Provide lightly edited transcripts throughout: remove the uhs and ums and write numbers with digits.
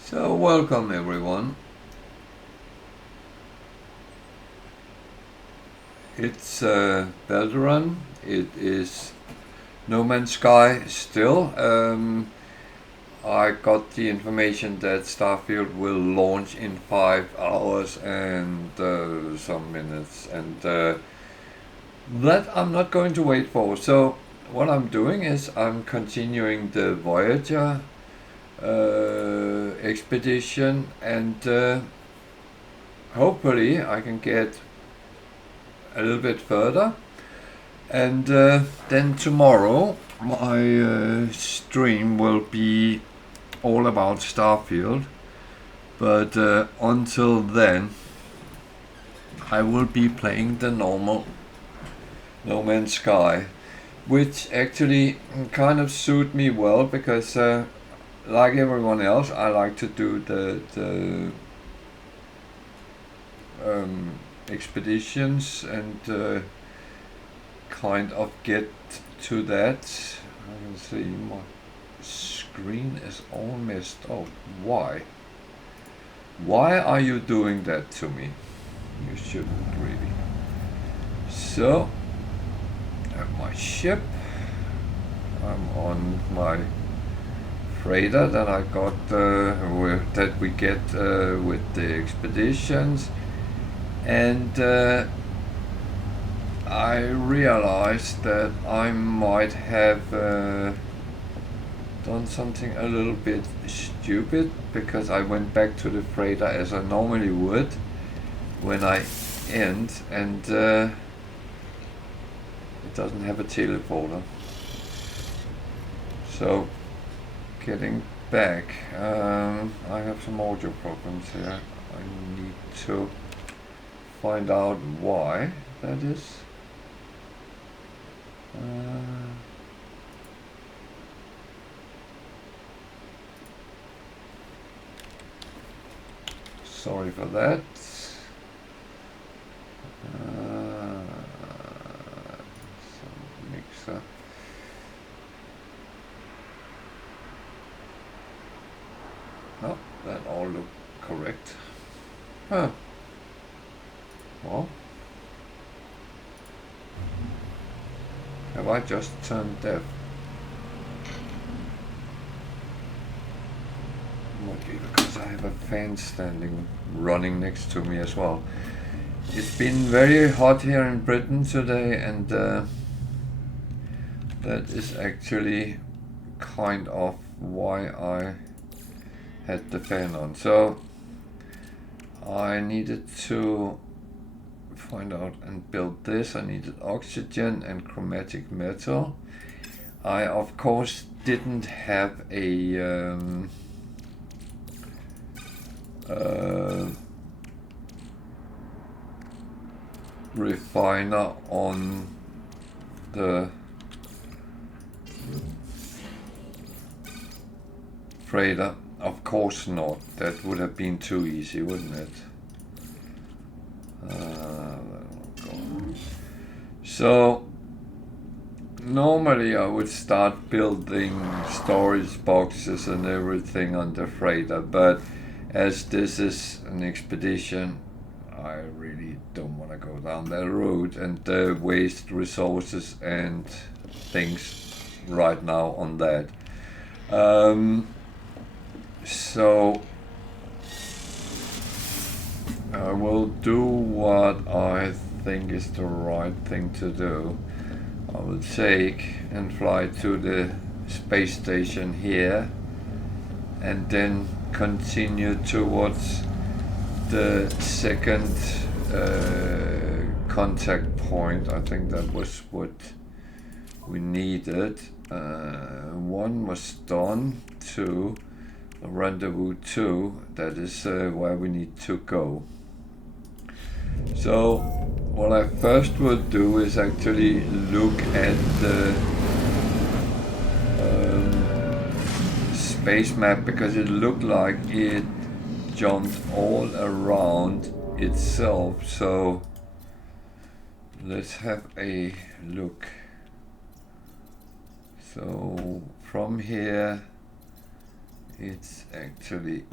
So welcome everyone. It's Belderon. It is No Man's Sky still. I got the information that Starfield will launch in 5 hours and some minutes, and that I'm not going to wait for. So what I'm doing is I'm continuing the Voyager expedition, and hopefully I can get a little bit further. And then tomorrow my stream will be all about Starfield, but until then I will be playing the normal No Man's Sky, which actually kind of suit me well because like everyone else I like to do the expeditions and kind of get to that. I can see my screen is all messed up. Why? Why are you doing that to me? You shouldn't really. So, at my ship, I'm on my freighter that I got, that we get with the expeditions, and I realized that I might have done something a little bit stupid, because I went back to the freighter as I normally would when I end, and it doesn't have a teleporter. So getting back, I have some audio problems here. I need to find out why that is. Sorry for that. Some mixer. No, that all look correct. Huh. Well, have I just turned deaf? Might be because I have a fan running next to me as well. It's been very hot here in Britain today, and that is actually kind of why I had the fan on. So I needed to find out and build this. I needed oxygen and chromatic metal. I of course didn't have a refiner on the freighter. Of course not. That would have been too easy, wouldn't it? So normally I would start building storage boxes and everything on the freighter, but as this is an expedition, I really don't want to go down that route and waste resources and things right now on that. So I will do what I think is the right thing to do. I will take and fly to the space station here, and then continue towards the second contact point. I think that was what we needed. One was done. 2, rendezvous 2, that is where we need to go. So what I first would do is actually look at the space map, because it looked like it jumped all around itself. So let's have a look. So from here it's actually,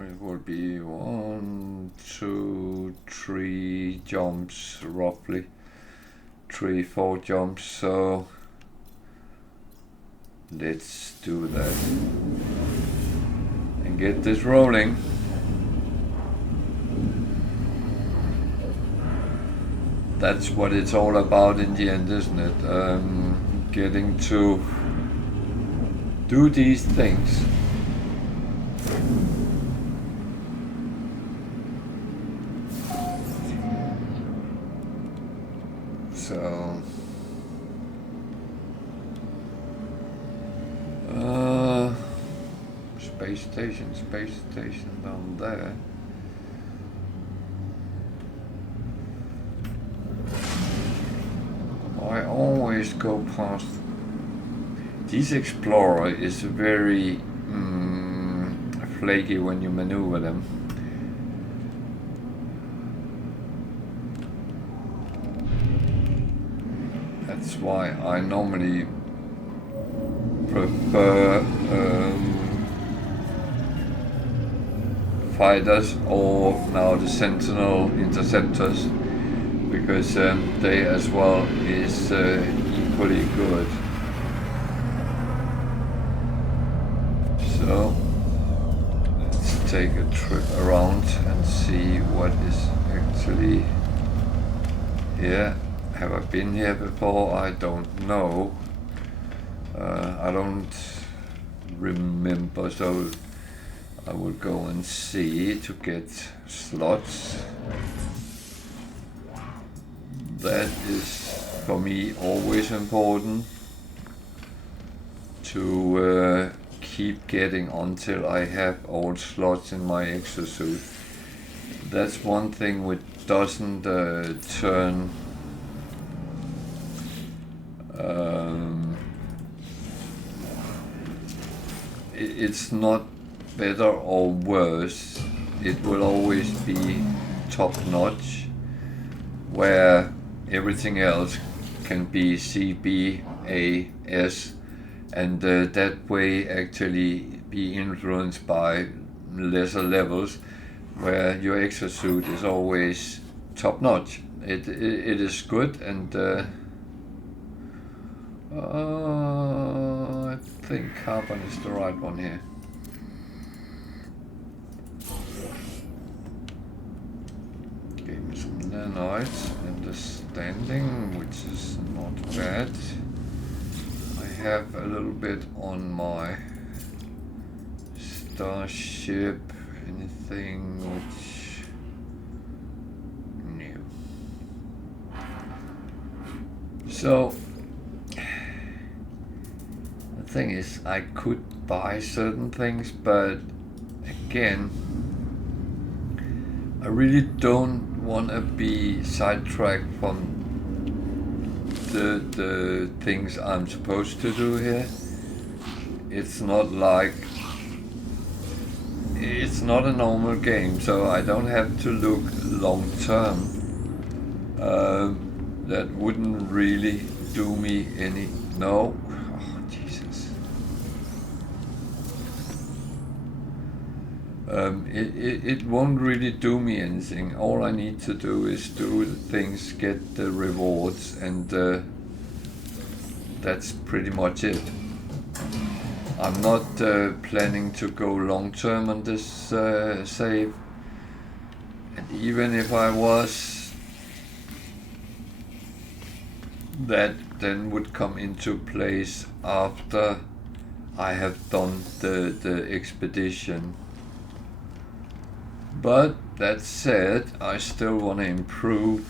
it will be 1, 2, 3 jumps roughly, 3, 4 jumps. So let's do that and get this rolling. That's what it's all about in the end, isn't it? Getting to do these things. So space station down there. I always go past. This Explorer is very flaky when you maneuver them. That's why I normally prefer fighters, or now the Sentinel interceptors, because they as well is equally good. So let's take a trip around and see what is actually here. Have I been here before? I don't know. I don't remember, so I will go and see to get slots. That is for me always important, to keep getting until I have all slots in my exosuit. That's one thing which doesn't turn it's not better or worse. It will always be top notch, where everything else can be C, B, A, S, and that way actually be influenced by lesser levels, where your exosuit is always top notch. It is good, and I think carbon is the right one here. Gave me some nanites and the standing, which is not bad. I have a little bit on my starship. Anything which new? So the thing is, I could buy certain things, but again, I really don't want to be sidetracked from the things I'm supposed to do here. It's not like, it's not a normal game, so I don't have to look long term. That wouldn't really do me any, no. Oh, Jesus. It won't really do me anything. All I need to do is do the things, get the rewards, and that's pretty much it. I'm not planning to go long term on this save, and even if I was, that then would come into place after I have done the expedition. But that said, I still want to improve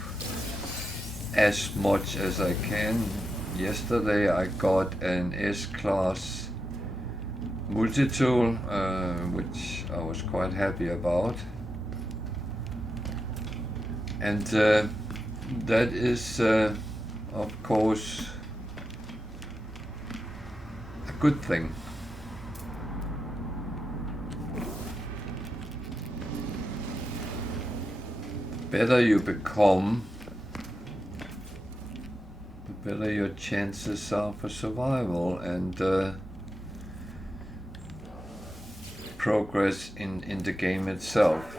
as much as I can. Yesterday I got an S-class multi-tool, which I was quite happy about. And that is, of course, a good thing. The better you become, the better your chances are for survival and progress in the game itself.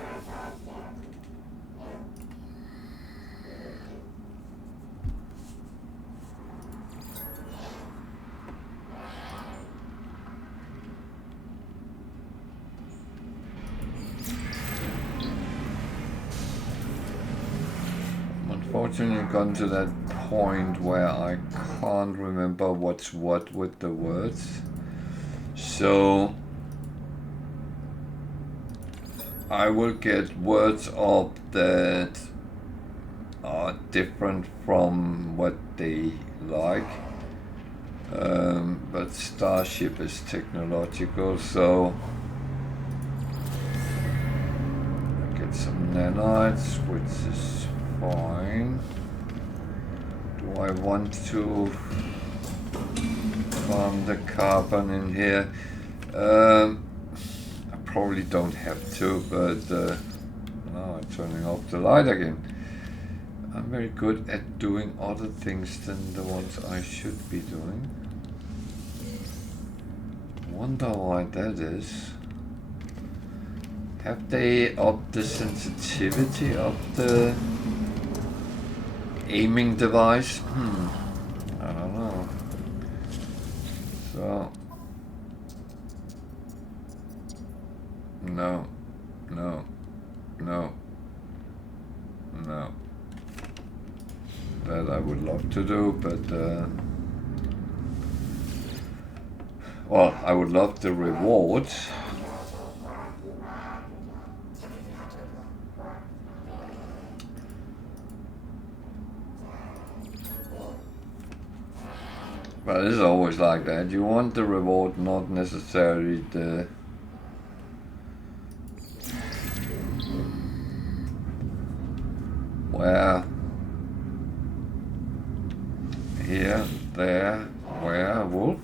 Unfortunately, I've gotten to that point where I can't remember what's what with the words. So I will get words up that are different from what they like. But Starship is technological, so I get some nanites, which is fine. Do I want to farm the carbon in here? I probably don't have to, but now I'm turning off the light again. I'm very good at doing other things than the ones I should be doing. Wonder why that is. Have they upped the sensitivity of the aiming device? I don't know. So no. That I would love to do, but well, I would love the reward. But it's always like that. You want the reward, not necessarily the... Where? Here, there, where, wolf?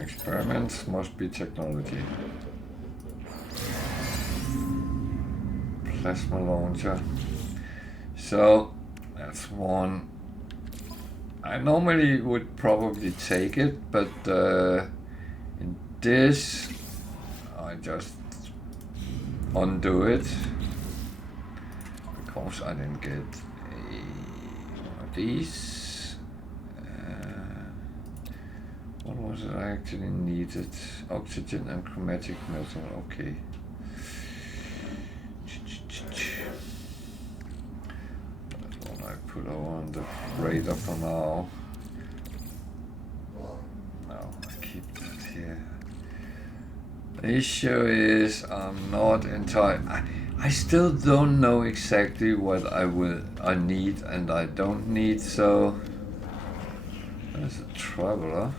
Experiments must be technology. Plasma launcher. So that's one. I normally would probably take it, but in this I just undo it because I didn't get one of these. What was it I actually needed? Oxygen and chromatic metal, okay. That's what I put on the radar for now. No, I keep that here. The issue is I'm not entirely... I still don't know exactly what I need and I don't need, so... There's a traveler.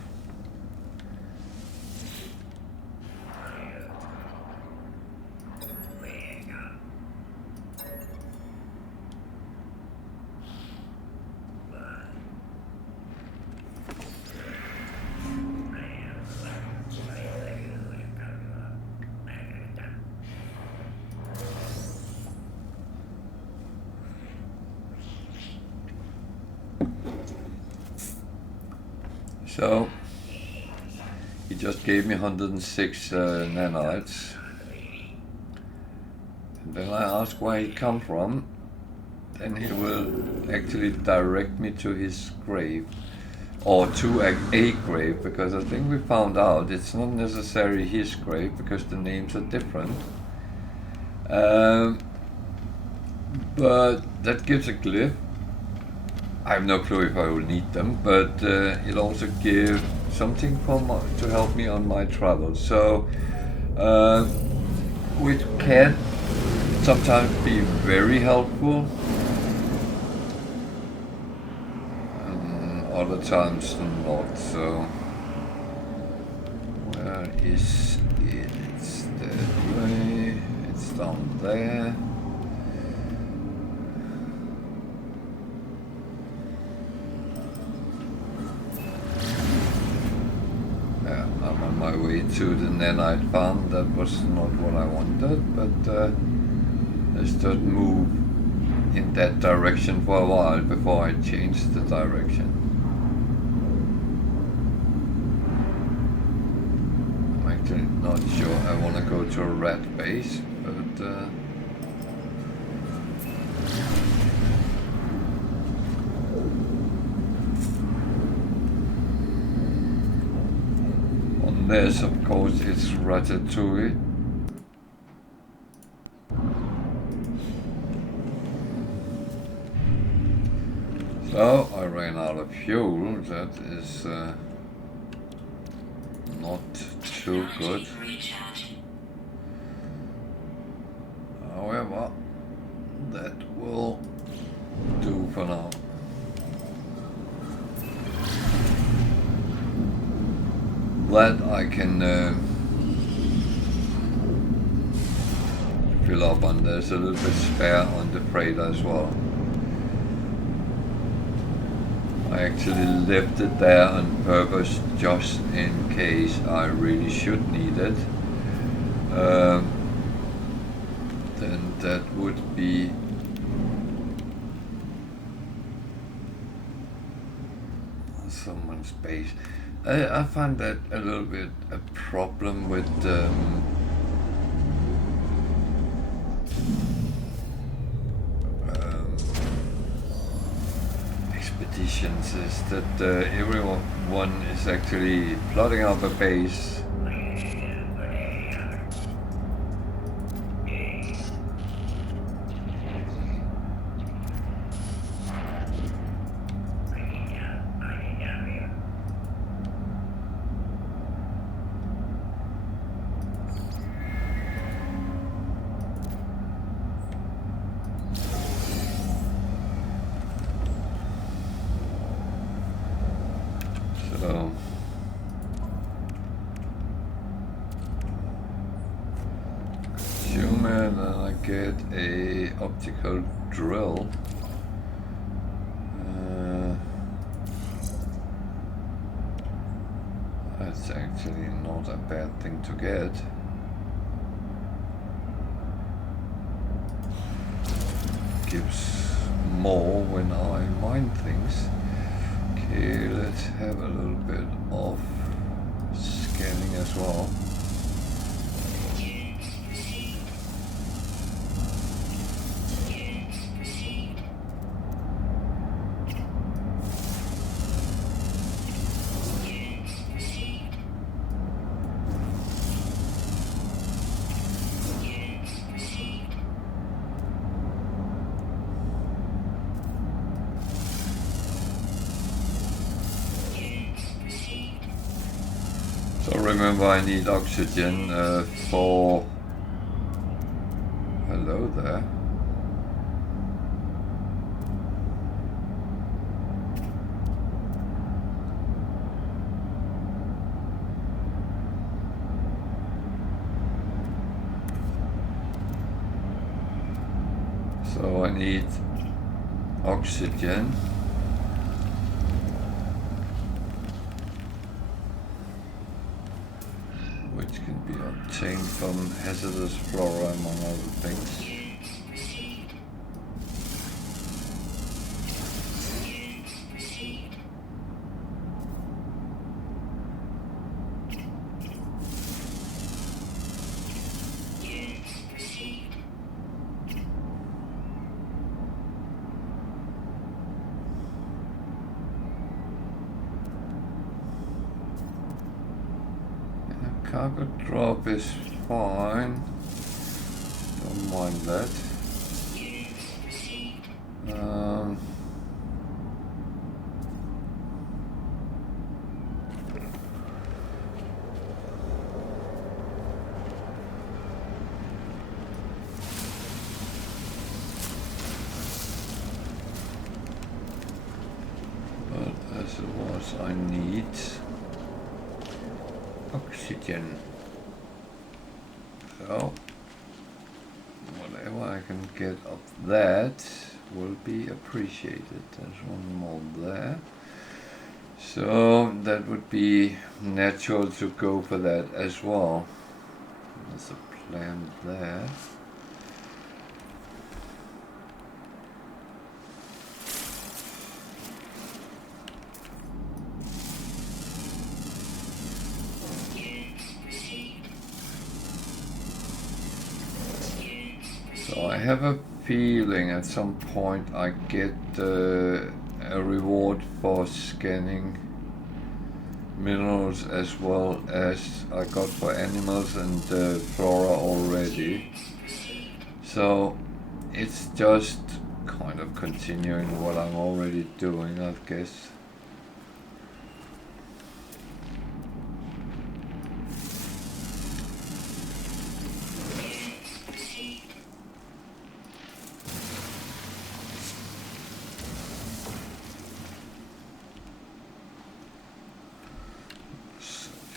So, he just gave me 106 nanites. And then I ask where he come from. Then he will actually direct me to his grave. Or to a grave, because I think we found out it's not necessarily his grave, because the names are different. But that gives a glyph. I have no clue if I will need them, but it'll also give something to help me on my travels. So, which can sometimes be very helpful, and other times not. So, where is it? It's that way. It's down there. on my way to the nanite farm. That was not what I wanted, but let's just move in that direction for a while before I change the direction. I'm actually not sure I want to go to a rat base, but unless of course it's Ratatouille. So I ran out of fuel. That is not too good. However, that will do for now. That I can fill up on. There's a little bit spare on the freighter as well. I actually left it there on purpose just in case I really should need it. Then that would be someone's base. I find that a little bit a problem with expeditions is that everyone is actually plotting up a base. Get a optical drill. That's actually not a bad thing to get. Gives more when I mine things. Okay, let's have a little bit of scanning as well. Remember, I need oxygen for... Hello there. So I need oxygen. Which can be obtained from hazardous flora, among other things. Cargo drop is fine. Don't mind that. But as it was, I need oxygen. So whatever I can get of that will be appreciated. There's one more there. So that would be natural to go for that as well. There's a plan there. So I have a feeling at some point I get a reward for scanning minerals as well as I got for animals and flora already. So it's just kind of continuing what I'm already doing, I guess.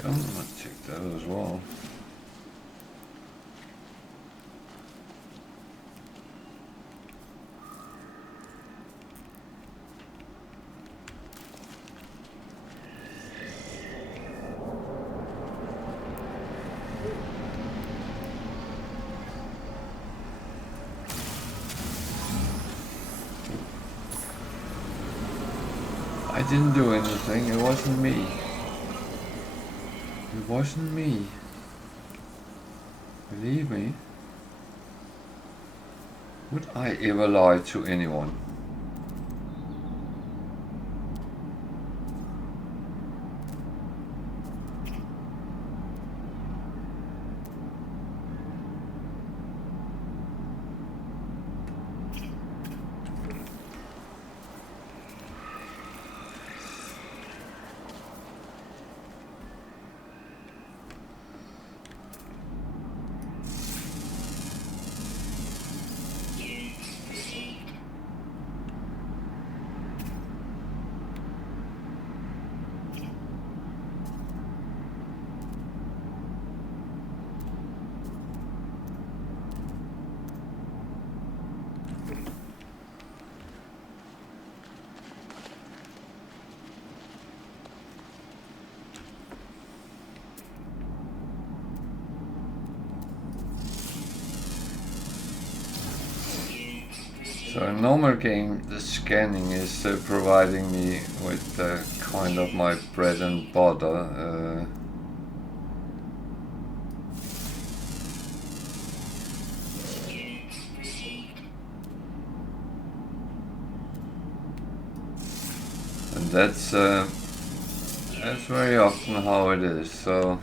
I'm gonna check that as well. I didn't do anything, it wasn't me. It wasn't me. Believe me. Would I ever lie to anyone? So in normal game, the scanning is providing me with kind of my bread and butter. And that's very often how it is. So.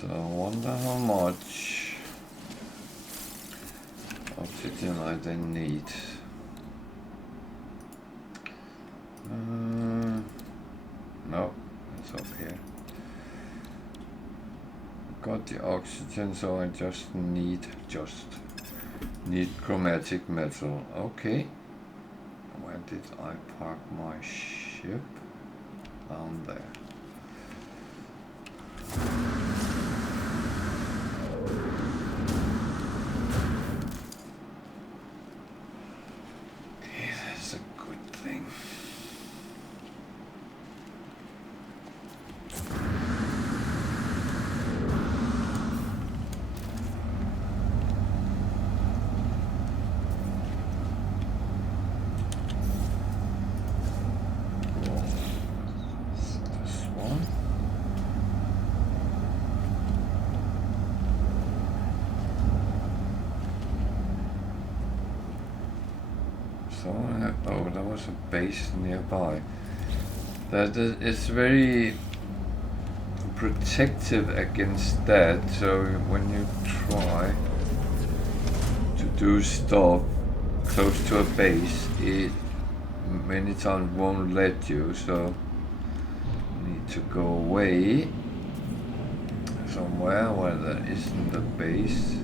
So I wonder how much oxygen I then need. No, it's up here. Got the oxygen, so I just need chromatic metal. Okay. Where did I park my ship? Down there. Oh, there was a base nearby. That is very protective against that, so when you try to do stuff close to a base, it many times won't let you, so you need to go away. somewhere where there isn't a base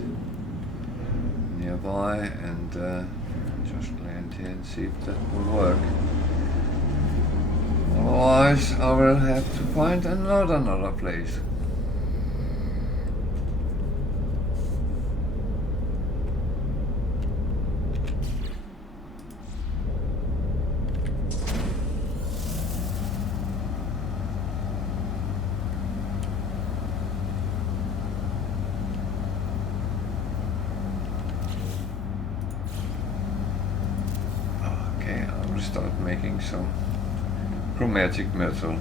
nearby, and just land here and see if that will work. Otherwise I will have to find another place. Okay, I will start making some chromatic metal.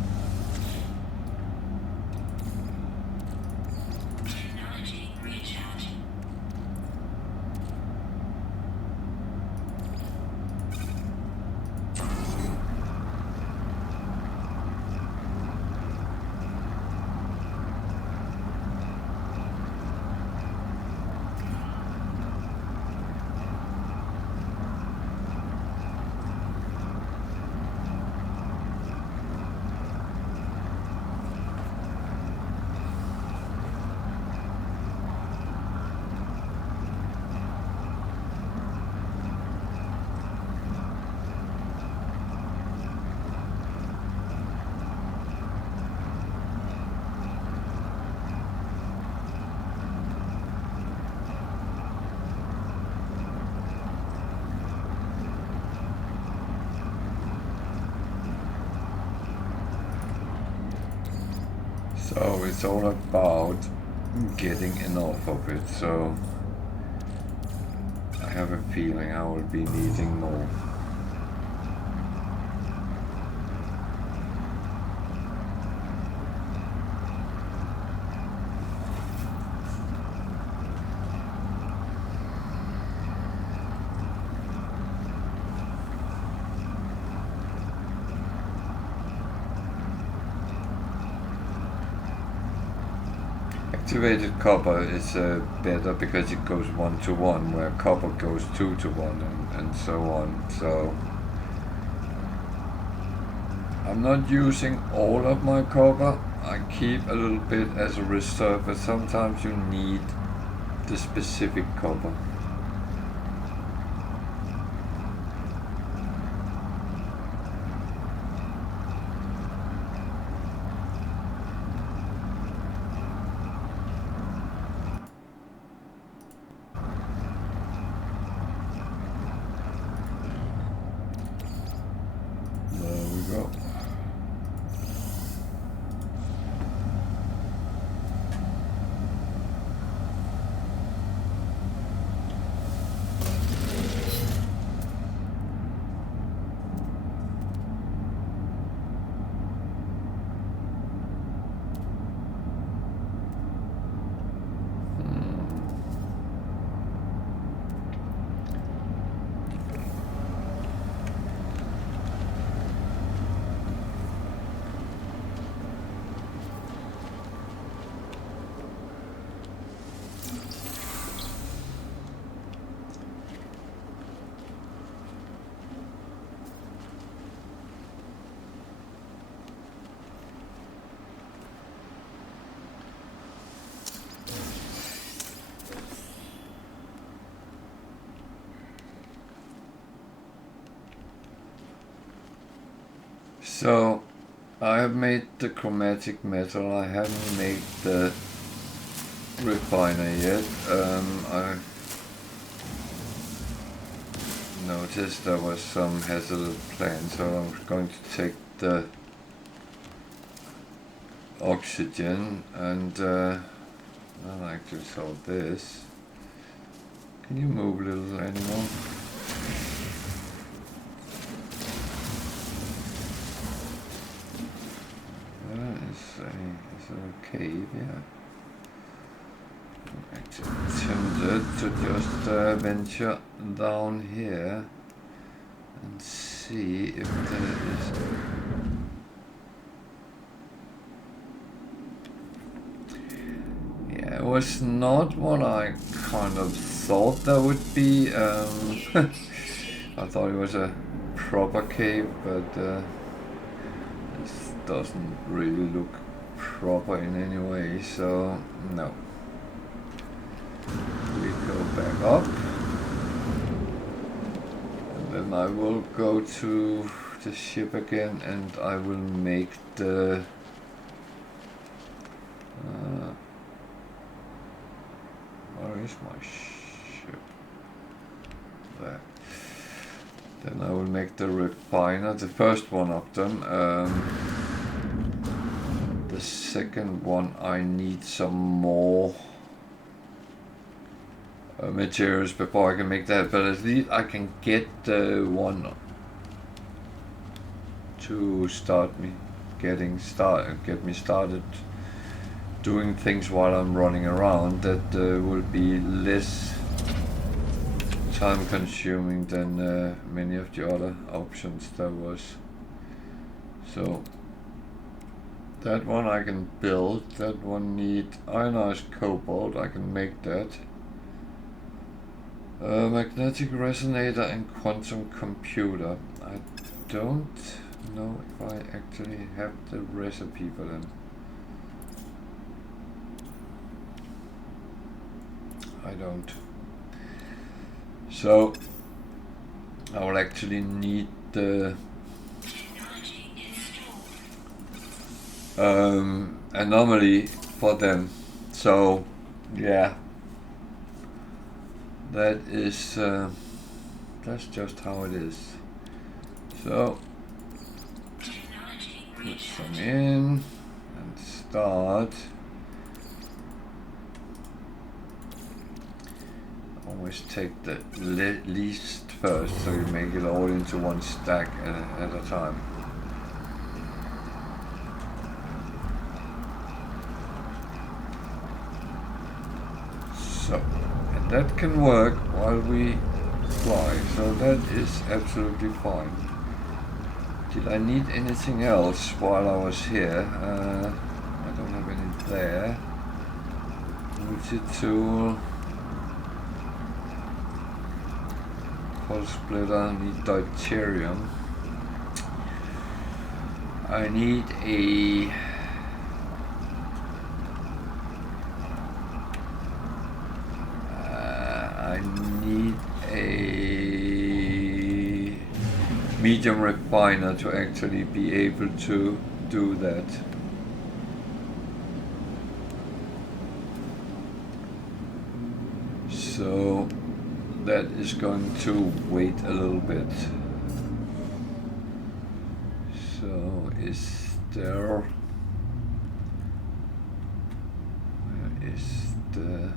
So it's all about getting enough of it, so I have a feeling I will be needing more. Activated copper is better because it goes 1-to-1, where copper goes 2-to-1 and so on. So I'm not using all of my copper. I keep a little bit as a reserve, but sometimes you need the specific copper. So I have made the chromatic metal. I haven't made the refiner yet. I noticed there was some hazardous plant, so I'm going to take the oxygen and I'll actually solve this. Can you move a little animal? It's a cave, yeah. I'm actually tempted to just venture down here and see if there is. Yeah, it was not what I kind of thought there would be. I thought it was a proper cave, but this doesn't really look proper in any way, so no. We go back up. And then I will go to the ship again and I will make the where is my ship? There. Then I will make the refiner, the first one of them. The second one I need some more materials before I can make that, but at least I can get one to get me started doing things while I'm running around. That will be less time consuming than many of the other options there was. So that one I can build. That one need ionized cobalt. I can make that. Magnetic resonator and quantum computer. I don't know if I actually have the recipe for them. I don't. So I will actually need the anomaly for them. So yeah, that is that's just how it is. So put some in and start. Always take the least first, so you make it all into one stack at a time. So, and that can work while we fly, so that is absolutely fine. Did I need anything else while I was here? I don't have any there. Multi-tool. Pulse splitter, I need deuterium. I need a medium refiner to actually be able to do that. So that is going to wait a little bit. So is there, where is the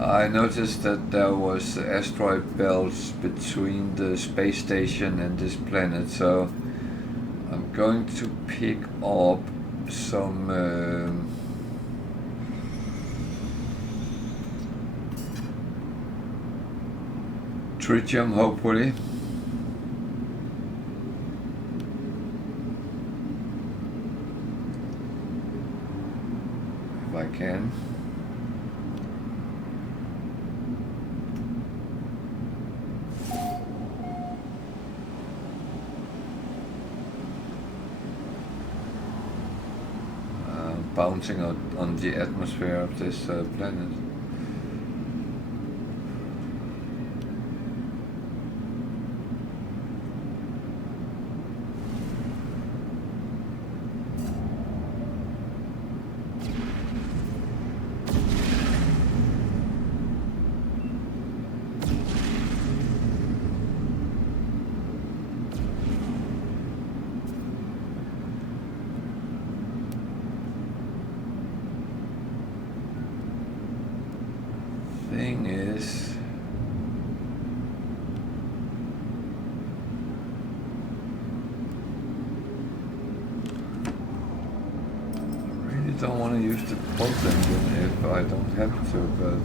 I noticed that there was asteroid belts between the space station and this planet, so I'm going to pick up some tritium, hopefully. If I can. Bouncing on the atmosphere of this planet. Thing is, I really don't want to use the pulse engine if I don't have to, but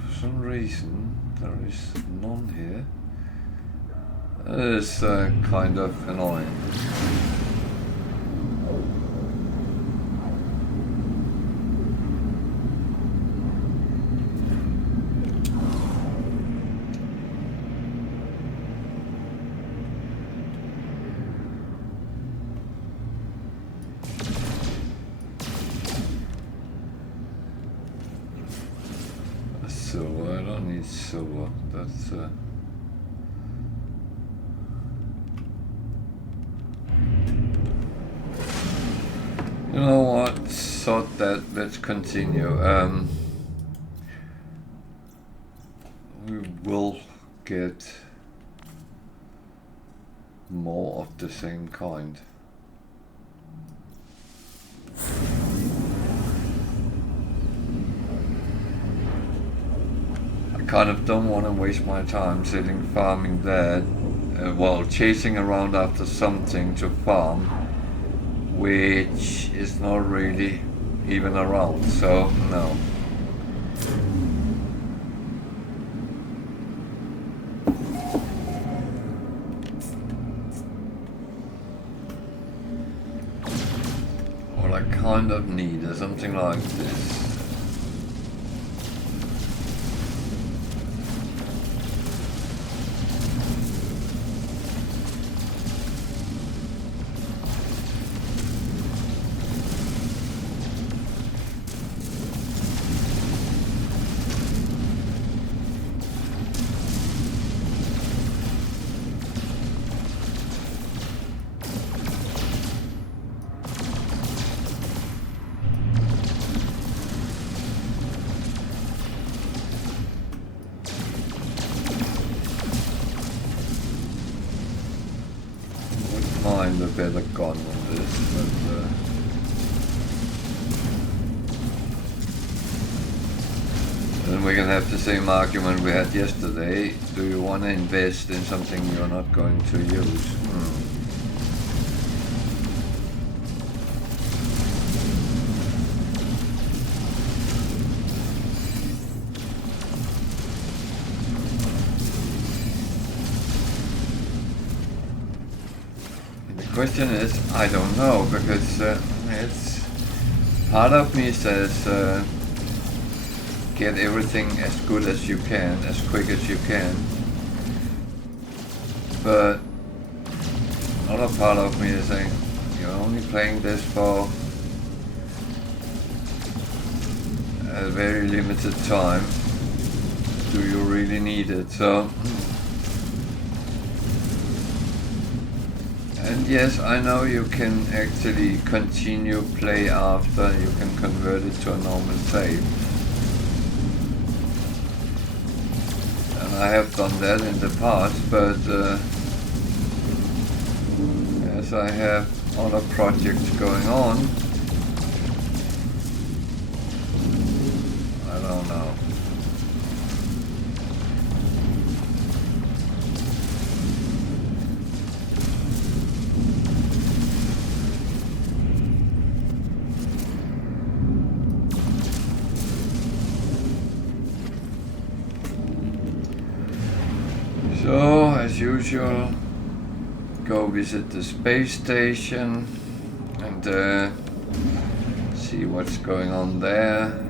for some reason there is none here. That is kind of annoying. silver. I don't need silver. That's you know what? Thought that let's continue. We will get more of the same kind. I kind of don't want to waste my time sitting farming that, well, chasing around after something to farm, which is not really even around, so no. What I kind of need is something like this. A better gun on this, but then we're gonna have the same argument we had yesterday. Do you want to invest in something you're not going to use? The question is, I don't know, because it's part of me says get everything as good as you can, as quick as you can, but another part of me is saying you're only playing this for a very limited time. Do you really need it? So. And yes, I know you can actually continue play after, you can convert it to a normal save. And I have done that in the past, but as I have other projects going on, I don't know. So, as usual, go visit the space station and see what's going on there.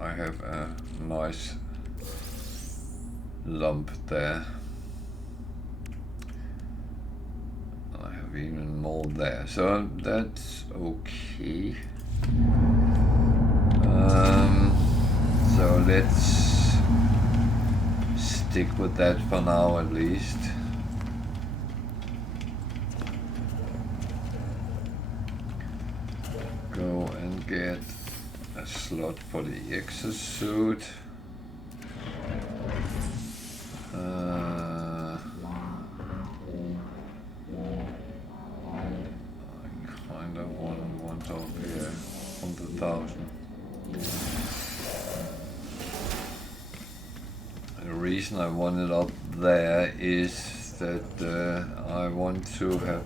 I have a nice lump there. I have even more there, so that's okay. So let's stick with that for now at least. Go and get a slot for the exosuit. I kind of want over here 100,000. The reason I want it up there is that I want to have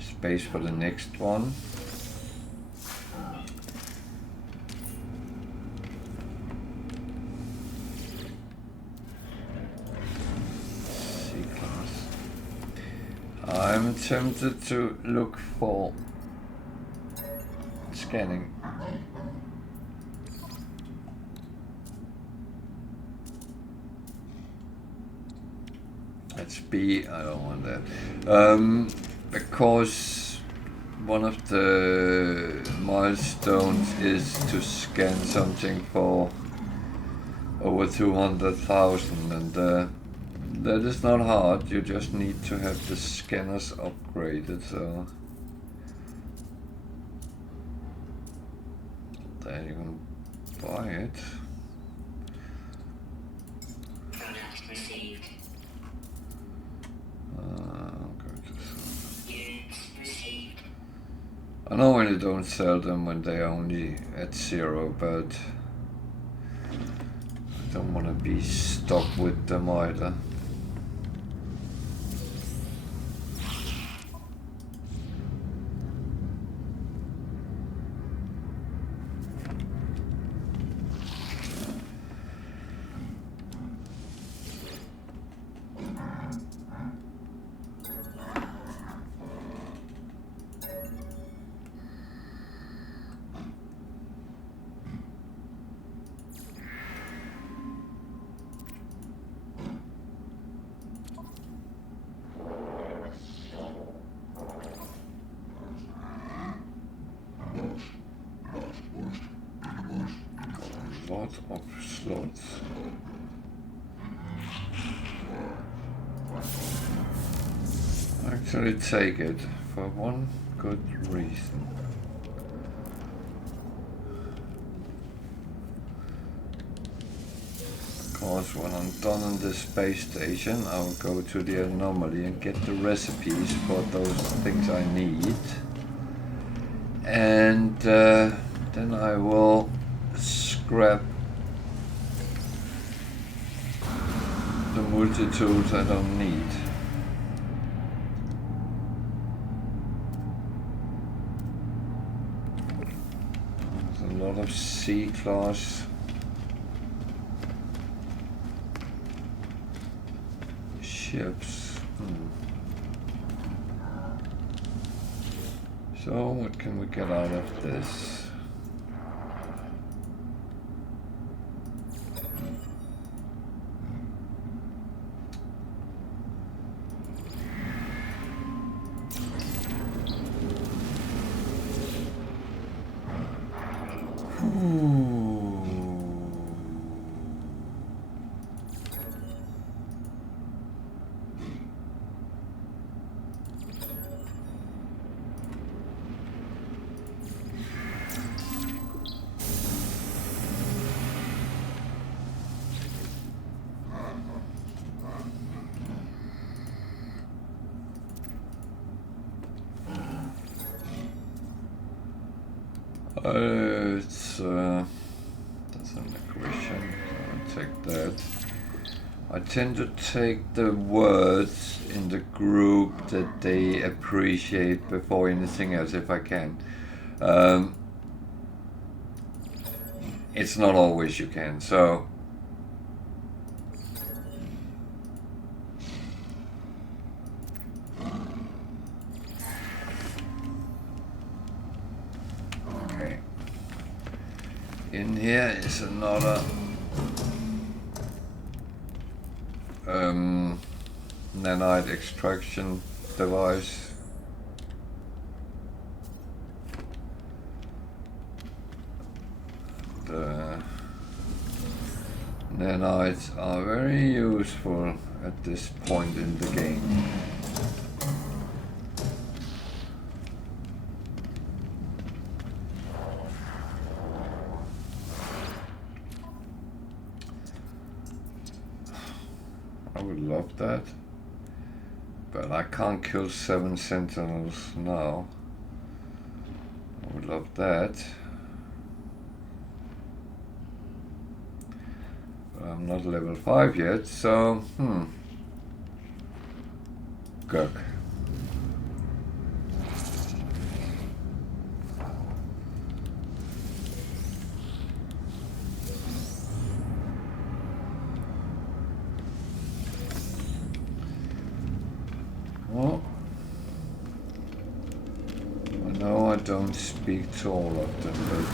space for the next one. I'm tempted to look for scanning. Let's B, I don't want that. Because one of the milestones is to scan something for over 200,000, and that is not hard. You just need to have the scanners upgraded, so there you can buy it. I know when you don't sell them when they're only at 0, but I don't want to be stuck with them either. Lot of slots. Actually take it for one good reason. Because when I'm done on the space station, I will go to the anomaly and get the recipes for those things I need. And then I will scrap the multi-tools I don't need. There's a lot of C-class ships. So what can we get out of this? That's an aggression, so I'll take that. I tend to take the words in the group that they appreciate before anything else if I can. It's not always you can, so in here is another nanite extraction device. The nanites are very useful at this point in the game. I would love that, but I can't kill 7 sentinels now. I would love that, but I'm not level 5 yet, so Gurk. Well, I know I don't speak to all of them, but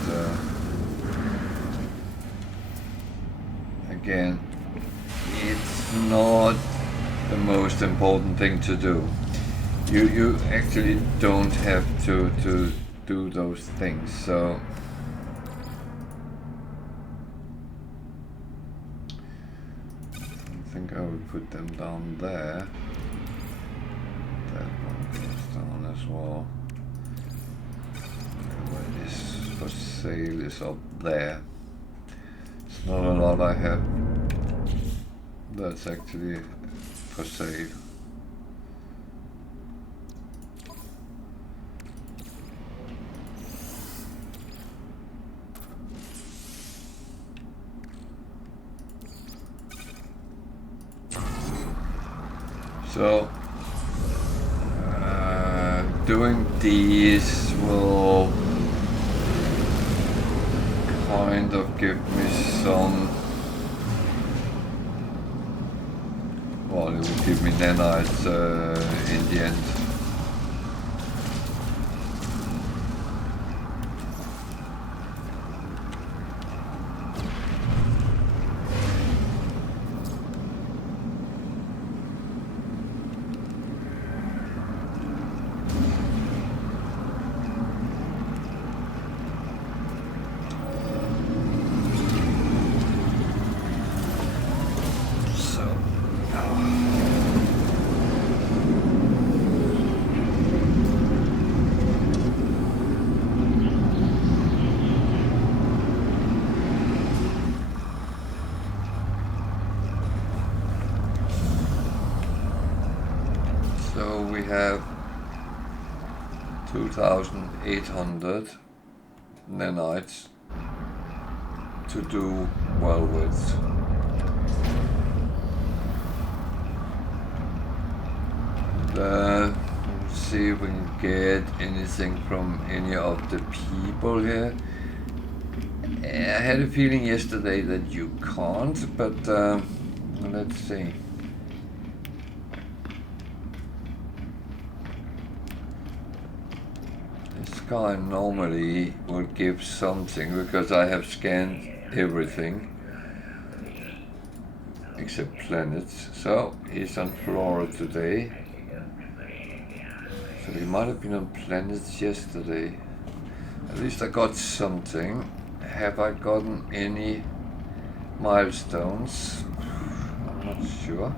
again, it's not the most important thing to do. You actually don't have to do those things, so I think I will put them down there. That one goes down as well. Where this for sale is up there. It's not a lot I have that's actually for sale. So doing these will kind of give me some, well, it will give me nanites in the end. So we have 2,800 nanites to do well with. And, let's see if we can get anything from any of the people here. I had a feeling yesterday that you can't, but let's see. This guy normally will give something because I have scanned everything except planets. So he's on Flora today. So he might have been on planets yesterday. At least I got something. Have I gotten any milestones? I'm not sure.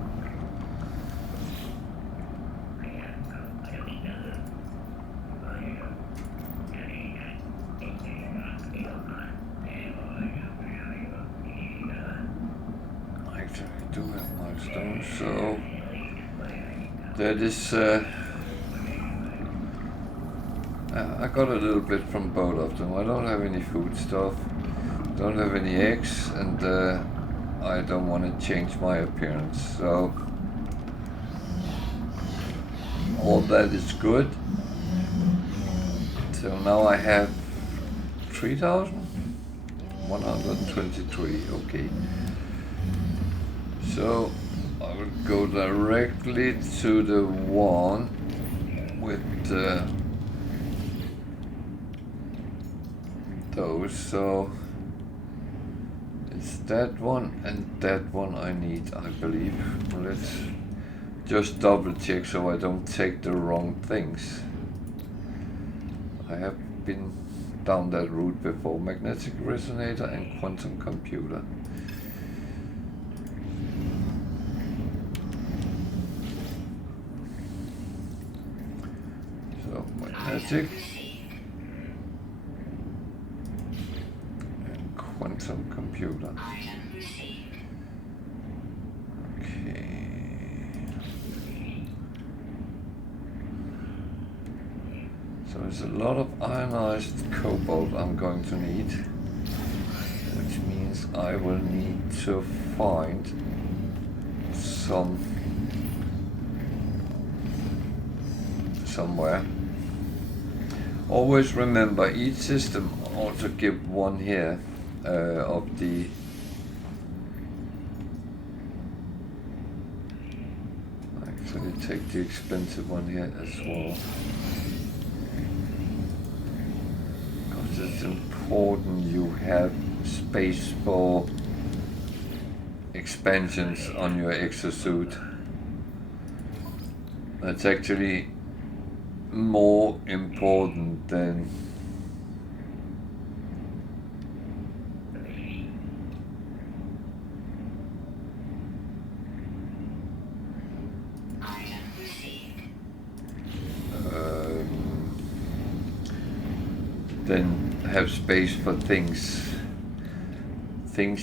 Actually, I do have milestones, so that is. I got a little bit from both of them. I don't have any food stuff, don't have any eggs, and I don't want to change my appearance. So all that is good. So now I have 3,123. Okay. So I will go directly to the one with those, so it's that one and that one I need, I believe. Let's just double check so I don't take the wrong things. I have been down that route before. Magnetic resonator and quantum computer. So magnetic. Quantum computer. Okay. So there's a lot of ionized cobalt I'm going to need, which means I will need to find some somewhere. Always remember, each system also give one here. Of the actually take the expensive one here as well. it's important you have space for expansions on your exosuit. That's actually more important than have space for things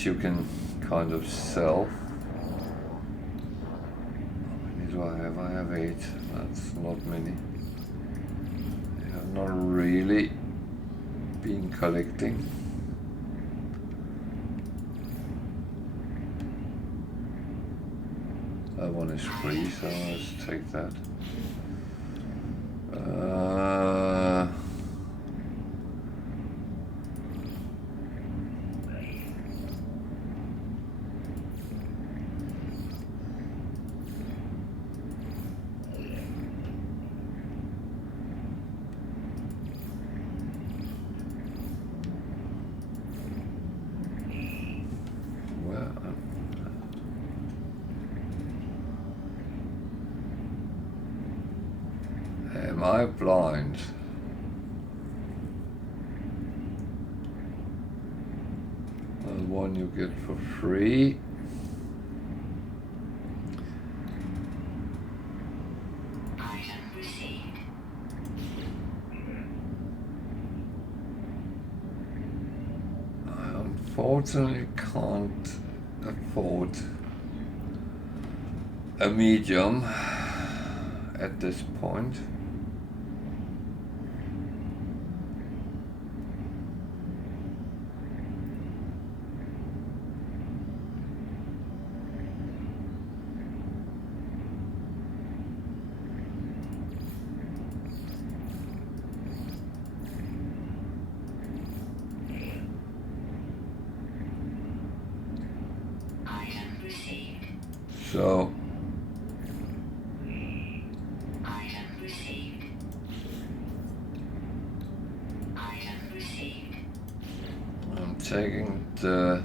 you can kind of sell. How many do I have? I have 8. That's not many. I have not really been collecting. That one is free, so let's take that. Am I blind? The one you get for free. I unfortunately can't afford a medium at this point. So I'm taking the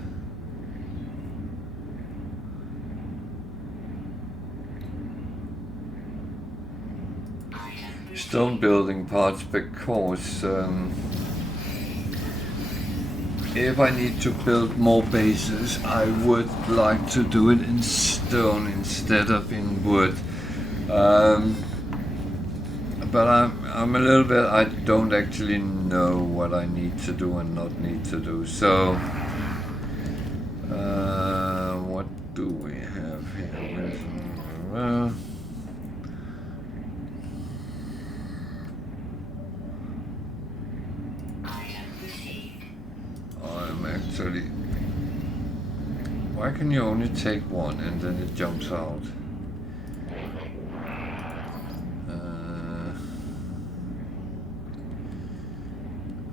stone building parts because if I need to build more bases, I would like to do it in stone instead of in wood. But I'm a little bit, I don't actually know what I need to do and not need to do. So, what do we have here? Why can you only take one and then it jumps out?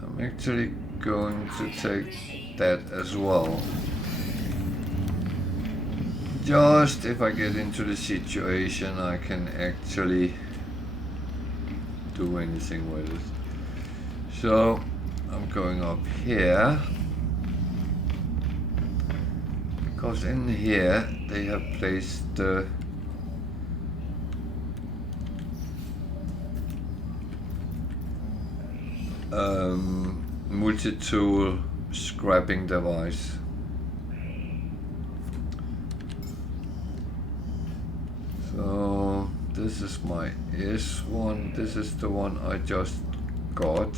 I'm actually going to take that as well. Just if I get into the situation I can actually do anything with it. So I'm going up here. Because in here they have placed the multi-tool scrapping device. So this is my S one, this is the one I just got.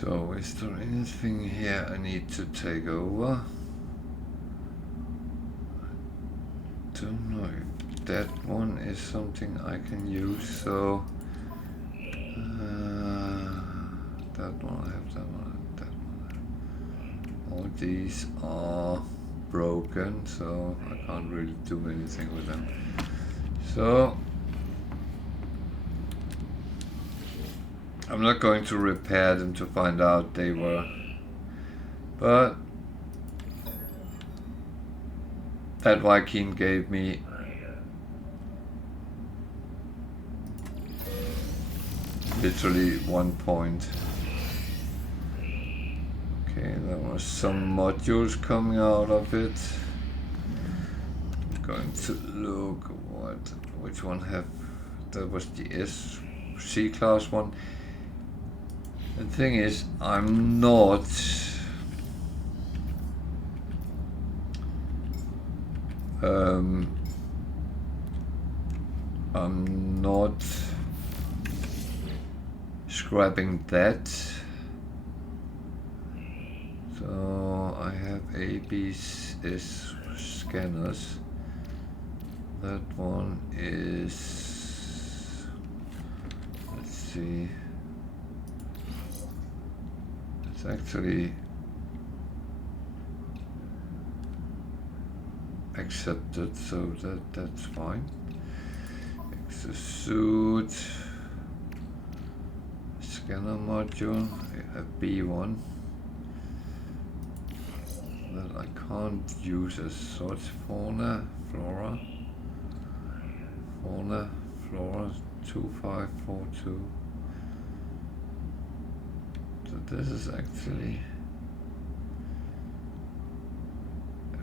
So is there anything here I need to take over? I don't know if that one is something I can use, so that one I have, that one, that one. these are broken, so I can't really do anything with them. So I'm not going to repair them to find out they were, but that Viking gave me literally 1 point. Okay, there was some modules coming out of it. I'm going to look which one have, that was the C class one. The thing is, I'm not scrapping that. So I have ABS scanners. That one is, let's see, it's actually accepted, so that's fine. Exosuit, scanner module, a B1 that I can't use as such. Fauna, flora 2542. So this is actually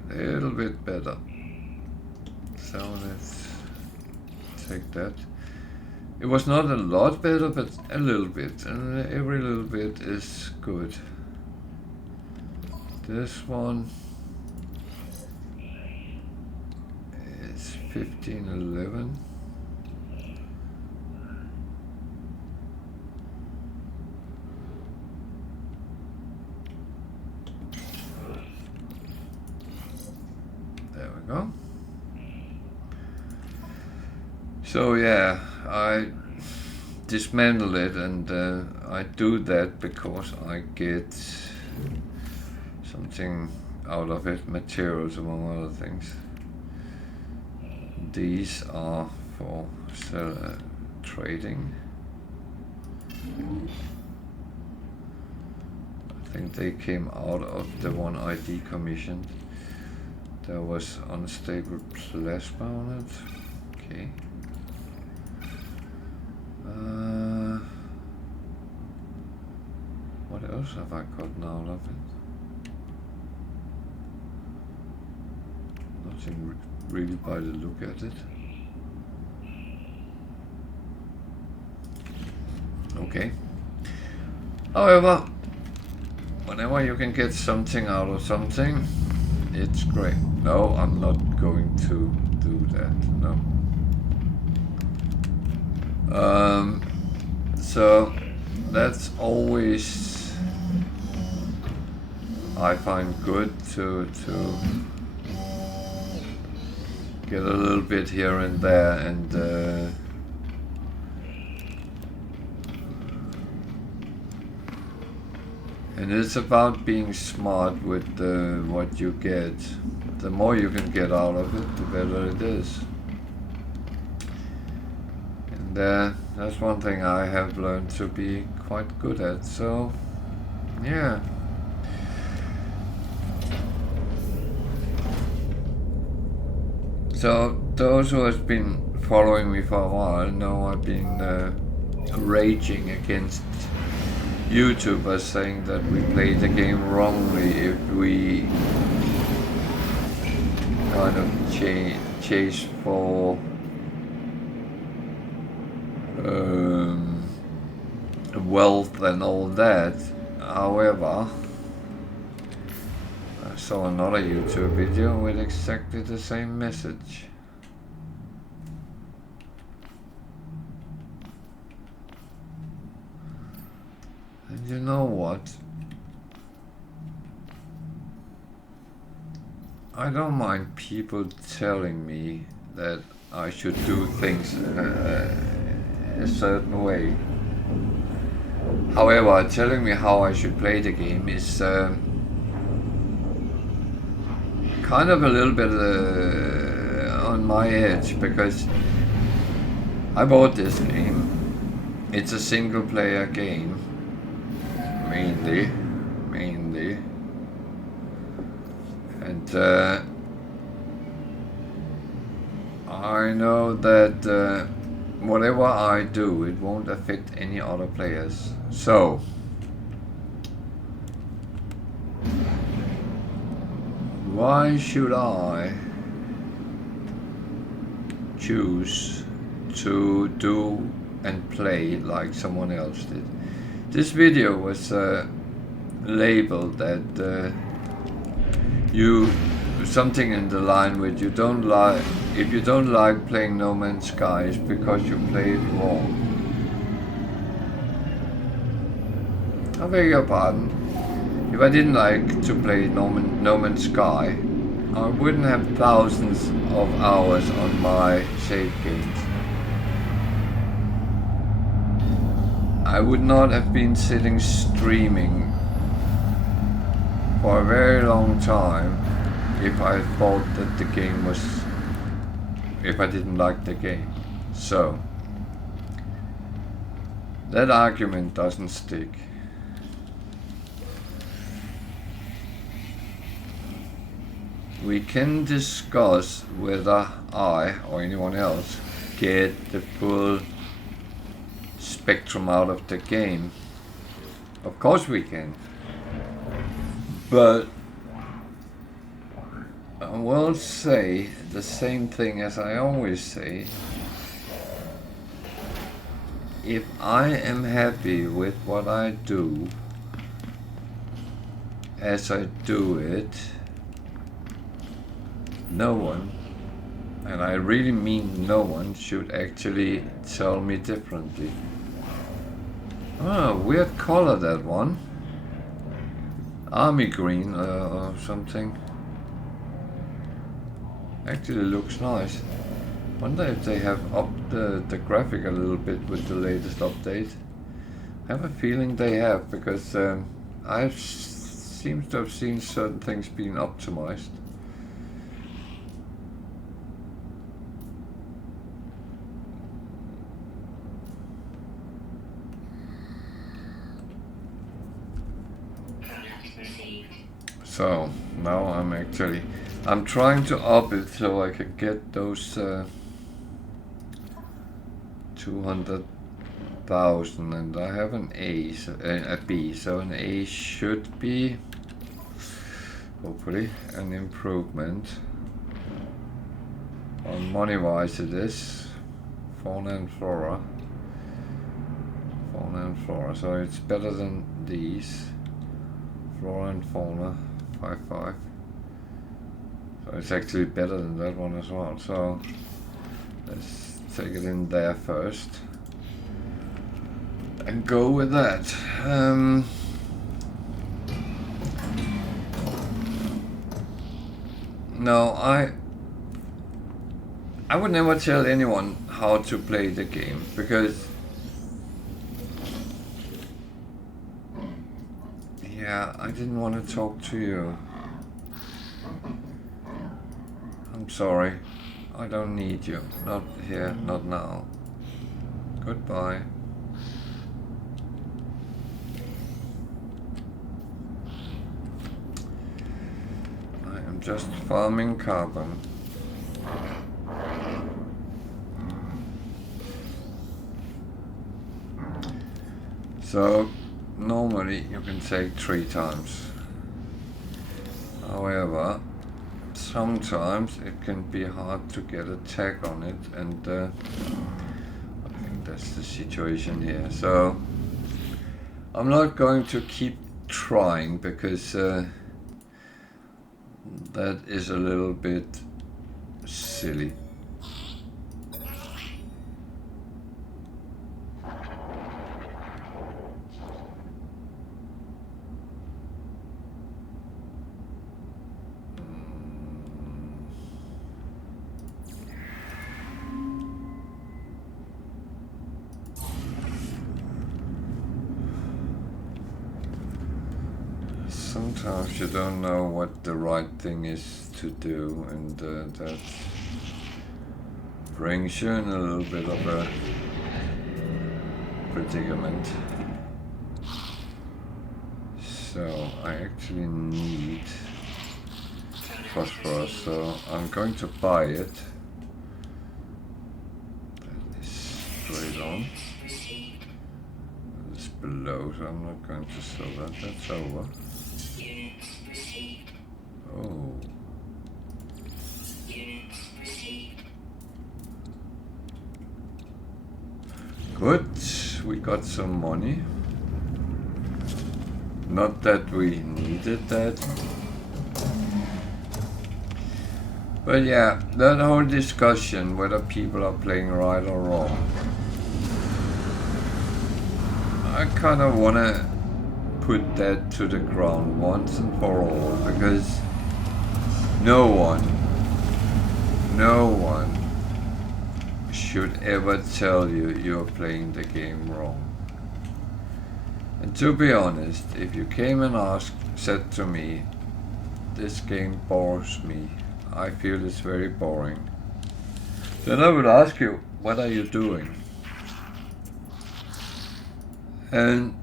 a little bit better. So let's take that. It was not a lot better, but a little bit, and every little bit is good. This one is 1511. There we go. So yeah, I dismantle it, and I do that because I get something out of it, materials among other things. These are for trading. I think they came out of the one I decommissioned. There was unstable plasma on it. Okay. What else have I gotten out of it? Nothing really by the look at it. Okay. However, whenever you can get something out of something, it's great. No, I'm not going to do that. No. So that's always, I find, good to get a little bit here and there, and it's about being smart with what you get. The more you can get out of it, the better it is. And that's one thing I have learned to be quite good at. So, yeah. So those who have been following me for a while know I've been raging against YouTubers saying that we play the game wrongly if we kind of chase for wealth and all that. However, I saw another YouTube video with exactly the same message. And you know what? I don't mind people telling me that I should do things a certain way. However, telling me how I should play the game is kind of a little bit on my edge because I bought this game. It's a single player game, mainly, and I know that whatever I do, it won't affect any other players. So why should I choose to do and play like someone else did? This video was labeled that you something in the line with if you don't like playing No Man's Sky, it's because you play it wrong. I beg your pardon. If I didn't like to play No Man's Sky, I wouldn't have thousands of hours on my save games. I would not have been sitting streaming for a very long time if I thought that the game was, if I didn't like the game. So that argument doesn't stick. We can discuss whether I or anyone else get the full spectrum out of the game. Of course we can. But I will say the same thing as I always say. If I am happy with what I do as I do it, no one, and I really mean no one, should actually tell me differently. Oh, weird color, that one. Army green or something. Actually looks nice. Wonder if they have upped the graphic a little bit with the latest update. I have a feeling they have, because I seem to have seen certain things being optimized. So now I'm trying to up it so I can get those 200,000, and I have an A, a B, so an A should be hopefully an improvement. On money wise it is fauna and flora, so it's better than these. Flora and fauna 5.5, so it's actually better than that one as well. So let's take it in there first and go with that. No, I would never tell anyone how to play the game, because yeah, I didn't want to talk to you. I'm sorry. I don't need you. Not here, not now. Goodbye. I am just farming carbon. So normally you can take 3 times. However, sometimes it can be hard to get a tag on it, and I think that's the situation here. So I'm not going to keep trying, because that is a little bit silly. sometimes you don't know what the right thing is to do, and that brings you in a little bit of a predicament. So I actually need phosphorus, so I'm going to buy it. That is straight on. It's below, so I'm not going to sell that. That's over. Oh. Good, we got some money. Not that we needed that. But yeah, that whole discussion whether people are playing right or wrong, I kind of want to put that to the ground once and for all, because no one should ever tell you you're playing the game wrong. And to be honest, if you came and said to me, this game bores me, I feel it's very boring, then I would ask you, what are you doing? And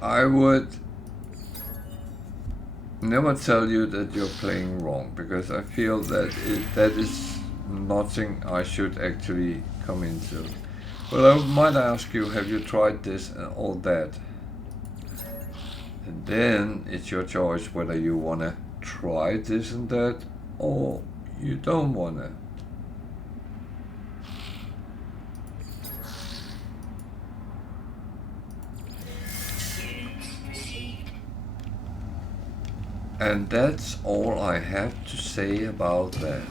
I would never tell you that you're playing wrong, because I feel that that is nothing I should actually come into. But I might ask you, have you tried this and all that? And then it's your choice whether you want to try this and that, or you don't want to. And that's all I have to say about that.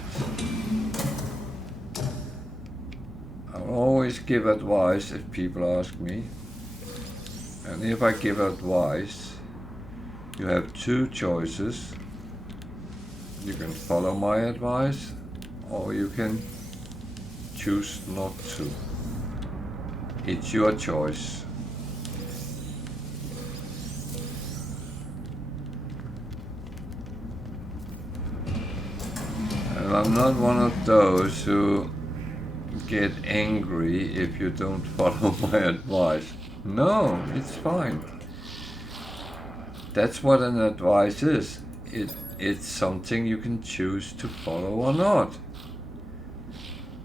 I'll always give advice if people ask me. And if I give advice, you have two choices. You can follow my advice, or you can choose not to. It's your choice. And I'm not one of those who get angry if you don't follow my advice. No, it's fine. That's what an advice is. It's something you can choose to follow or not.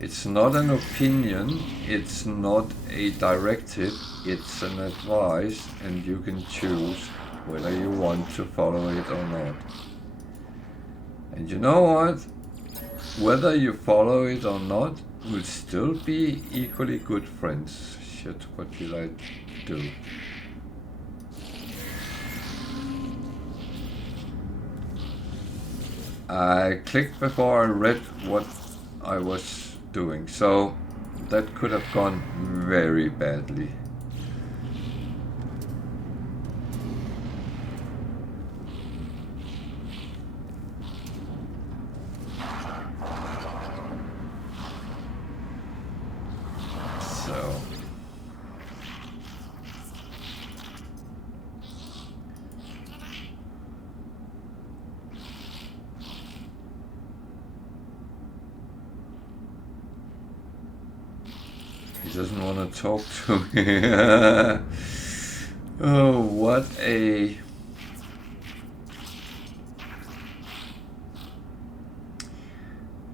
It's not an opinion, it's not a directive, it's an advice, and you can choose whether you want to follow it or not. And you know what? Whether you follow it or not, we'll still be equally good friends. Shit, what will I do? I clicked before I read what I was doing, so that could have gone very badly. He doesn't want to talk to me. Oh, what a...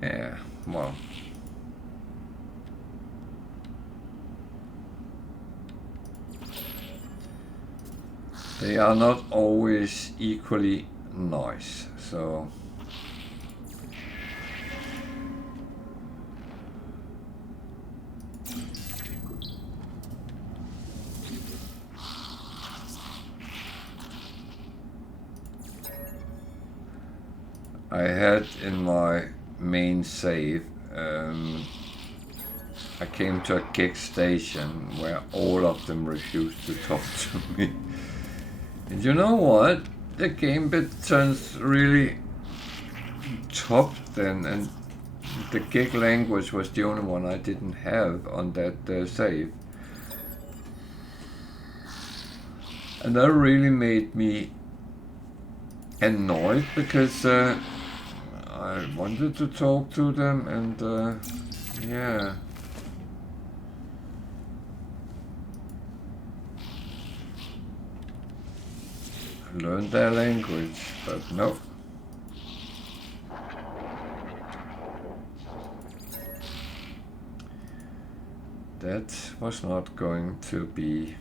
Yeah, well. They are not always equally nice, so... I had in my main save, I came to a gig station where all of them refused to talk to me. And you know what? The game bit turns really top then, and the gig language was the only one I didn't have on that save. And that really made me annoyed because I wanted to talk to them and yeah. Learn their language, but no. That was not going to be.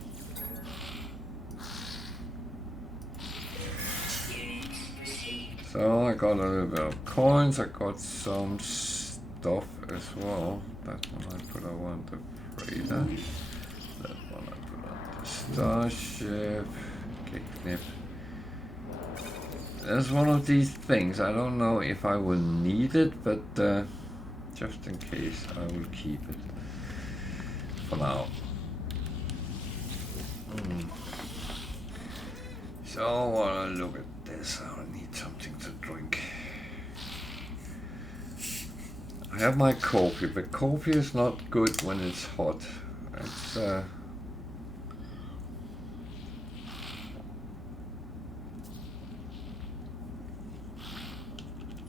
So I got a little bit of coins, I got some stuff as well. That one I put on the freighter. That one I put on the starship. Kicknip. There's one of these things. I don't know if I will need it, but just in case I will keep it for now. So while I look at this, I'll need something to drink. I have my coffee, but coffee is not good when it's hot. It's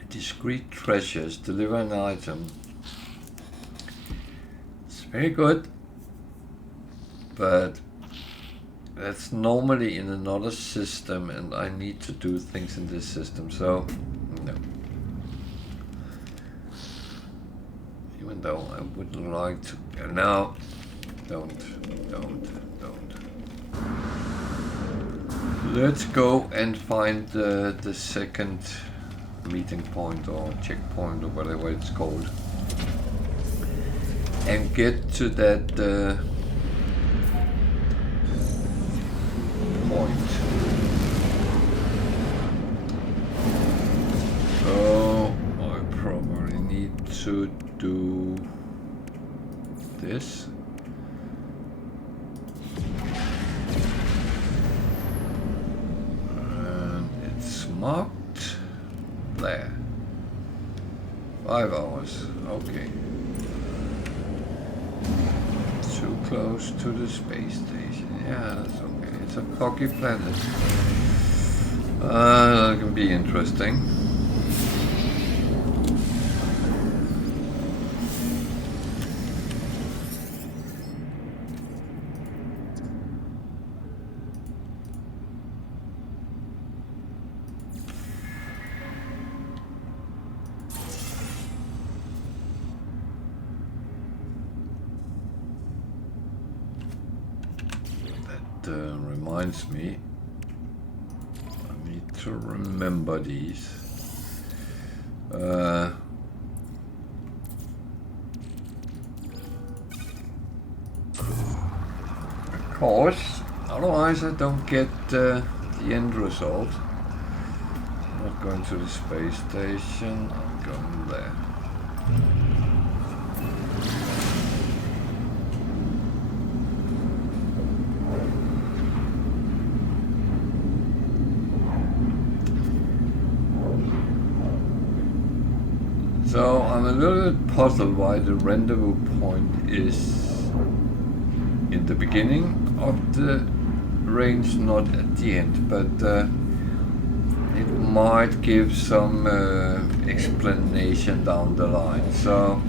discreet treasures, deliver an item. It's very good, but that's normally in another system and I need to do things in this system, so no. Even though I would like to. No, don't. Let's go and find the second meeting point or checkpoint or whatever it's called and get to that point. So I probably need to do this. And it's marked there. 5 hours, okay. Too close to the space station. Yeah, that's okay. It's a foggy planet. That can be interesting. Reminds me, I need to remember these. Of course, otherwise I don't get the end result. I'm not going to the space station, I'm going there. So I'm a little bit puzzled why the rendezvous point is in the beginning of the range, not at the end, but it might give some explanation down the line. So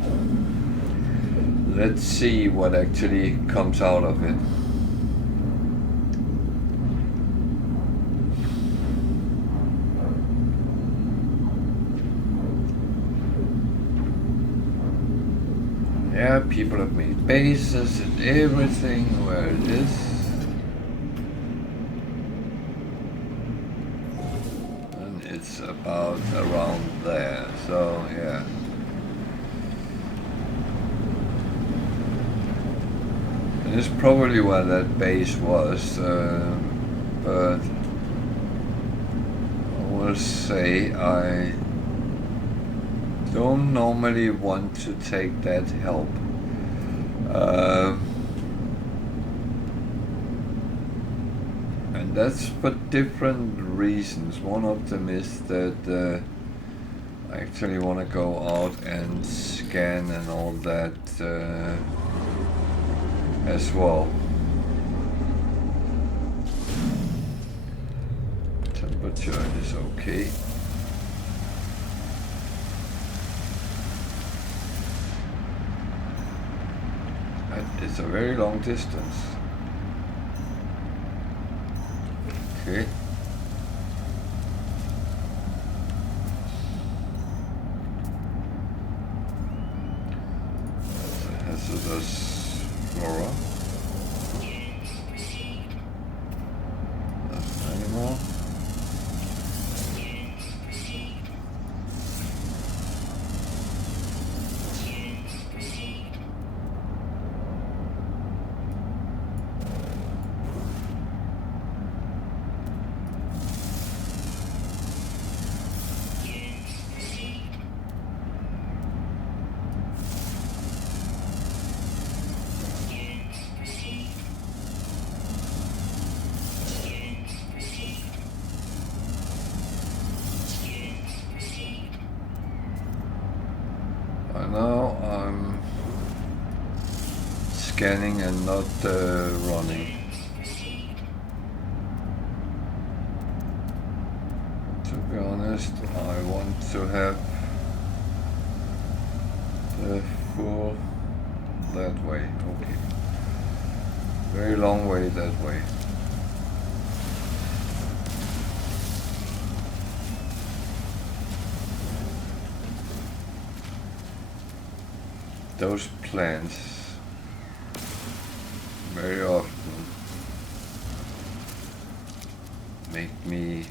let's see what actually comes out of it. Yeah, people have made bases and everything where it is. And it's about around there, so yeah. And it's probably where that base was, but I will say I don't normally want to take that help. And that's for different reasons. One of them is that I actually want to go out and scan and all that as well. Temperature is okay. And it's a very long distance. Okay. That's a hazardous flora. That's an animal. Now I'm scanning and not running. To be honest, I want to have the full that way. Okay. Very long way that way. Those plants very often make me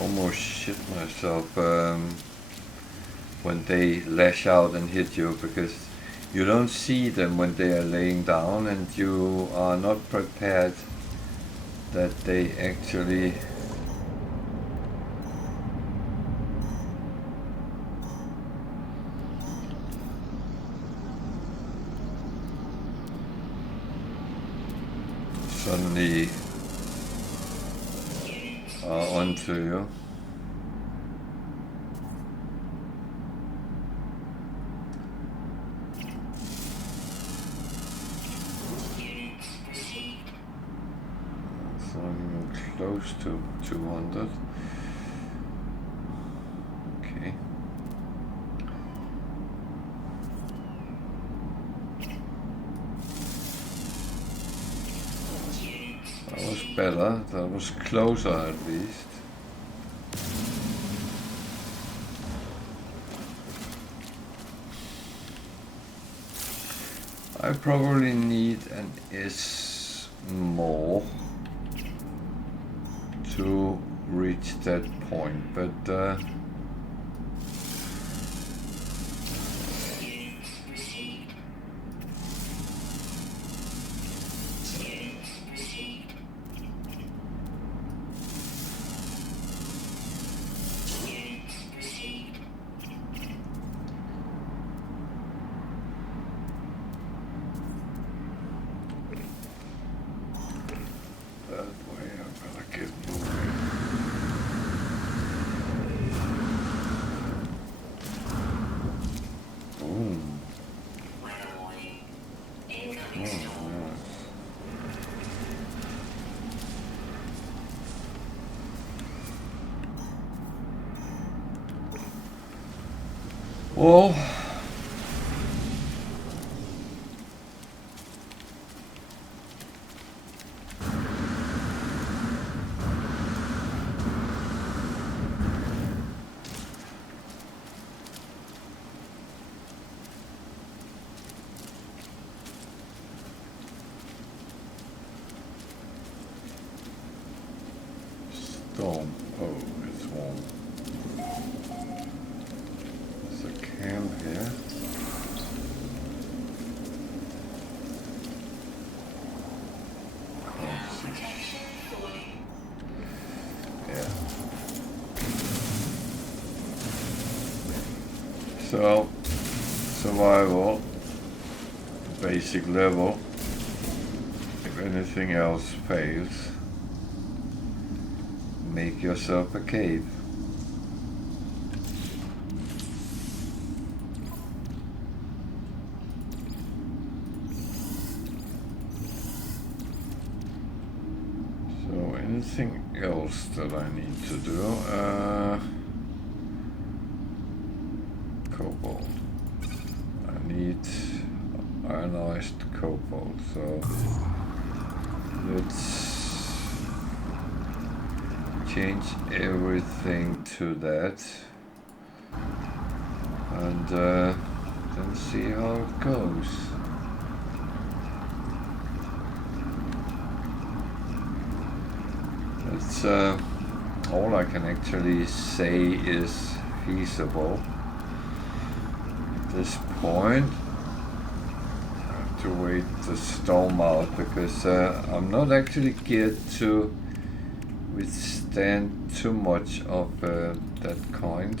almost shit myself when they lash out and hit you, because you don't see them when they are laying down and you are not prepared that they actually suddenly are onto you. So I'm close to 200. Okay. That was better, that was closer at least. I probably need an S more to reach that point, but well, storm. Oh, it's warm. There's a camp here. Yeah. So, survival, basic level. If anything else fails, make yourself a cave. anything else that I need to do? Cobalt. I need ionized cobalt, so let's change everything to that and then see how it goes. That's all I can actually say is feasible at this point. I have to wait the storm out because I'm not actually geared to withstand too much of that kind.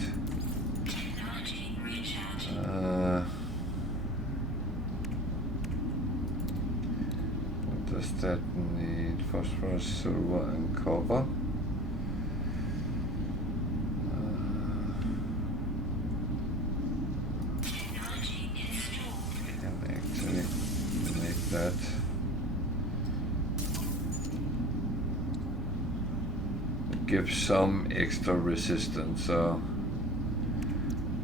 What does that need? Phosphorus, silver and copper. Can actually make that. It gives some extra resistance, so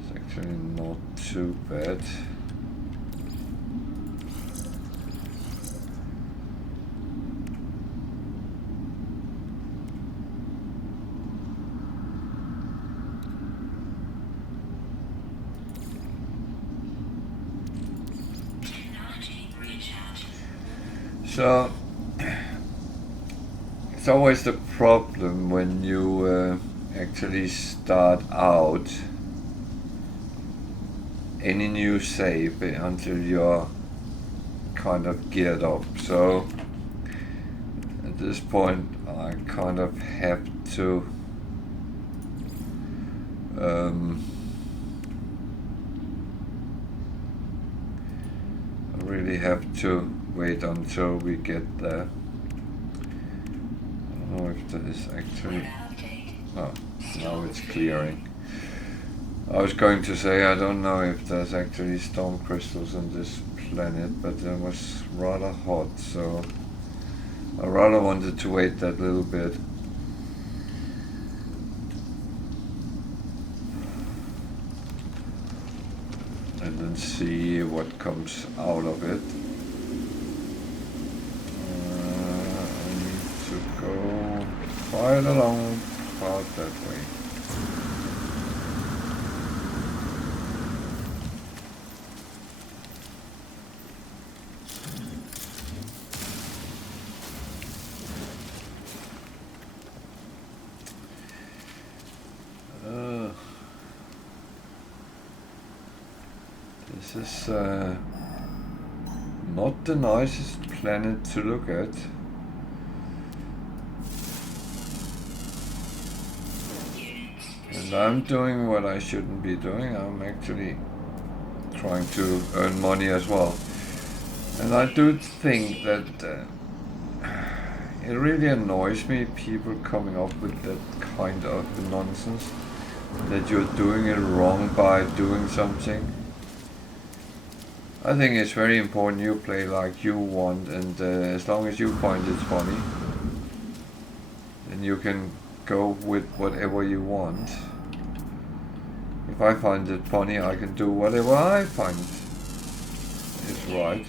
it's actually not too bad. So it's always the problem when you actually start out any new save until you're kind of geared up. So at this point I kind of have to I really have to wait until we get there. I don't know if that is actually... Oh, now it's clearing. I was going to say I don't know if there's actually storm crystals on this planet, but it was rather hot, so I rather wanted to wait that little bit. And then see what comes out of it. Go quite along about that way. This is not the nicest planet to look at. And I'm doing what I shouldn't be doing. I'm actually trying to earn money as well. And I do think that it really annoys me, people coming up with that kind of nonsense, that you're doing it wrong by doing something. I think it's very important you play like you want, and as long as you find it funny, then you can go with whatever you want. If I find it funny, I can do whatever I find is right.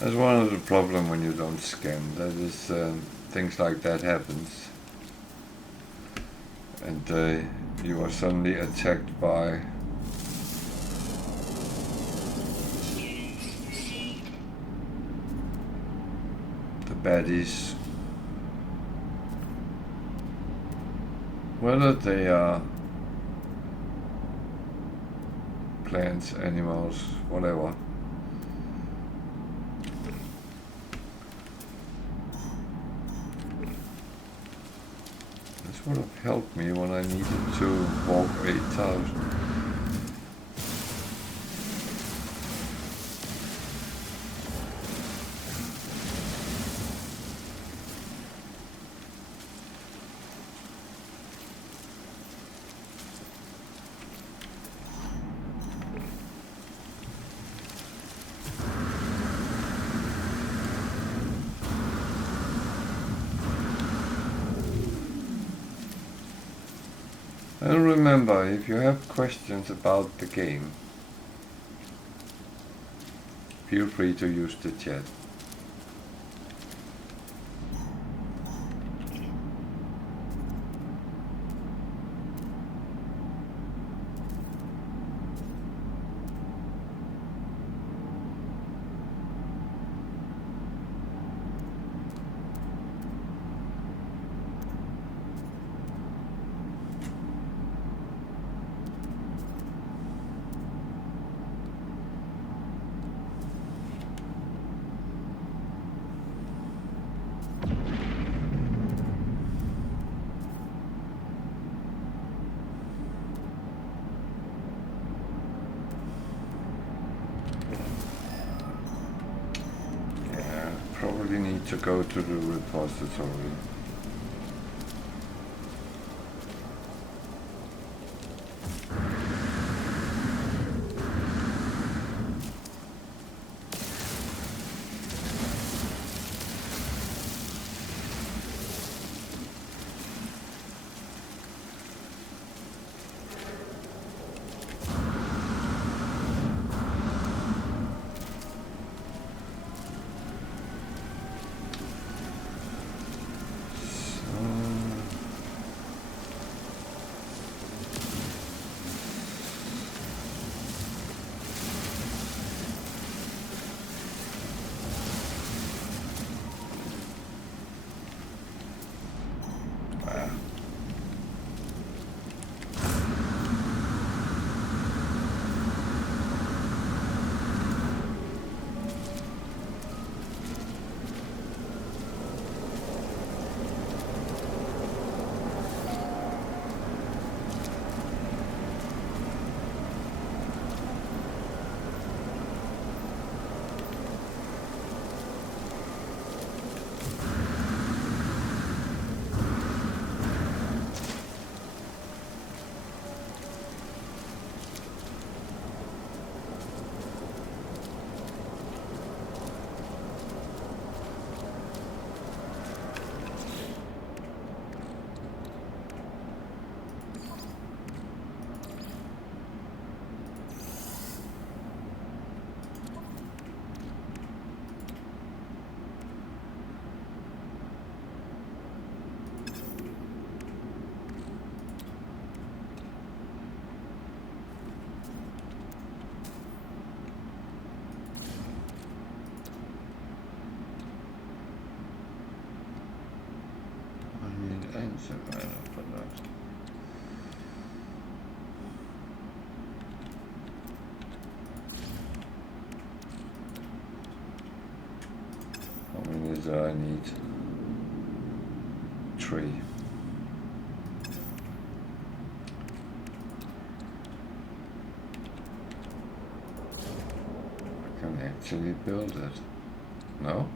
That's one of the problems when you don't scan. That is, things like that happens, and you are suddenly attacked by baddies. Whether they are plants, animals, whatever. This would have helped me when I needed to walk 8,000. And remember, if you have questions about the game, feel free to use the chat. Probably need to go to the repository. How many do I need? 3. I can actually build it. No?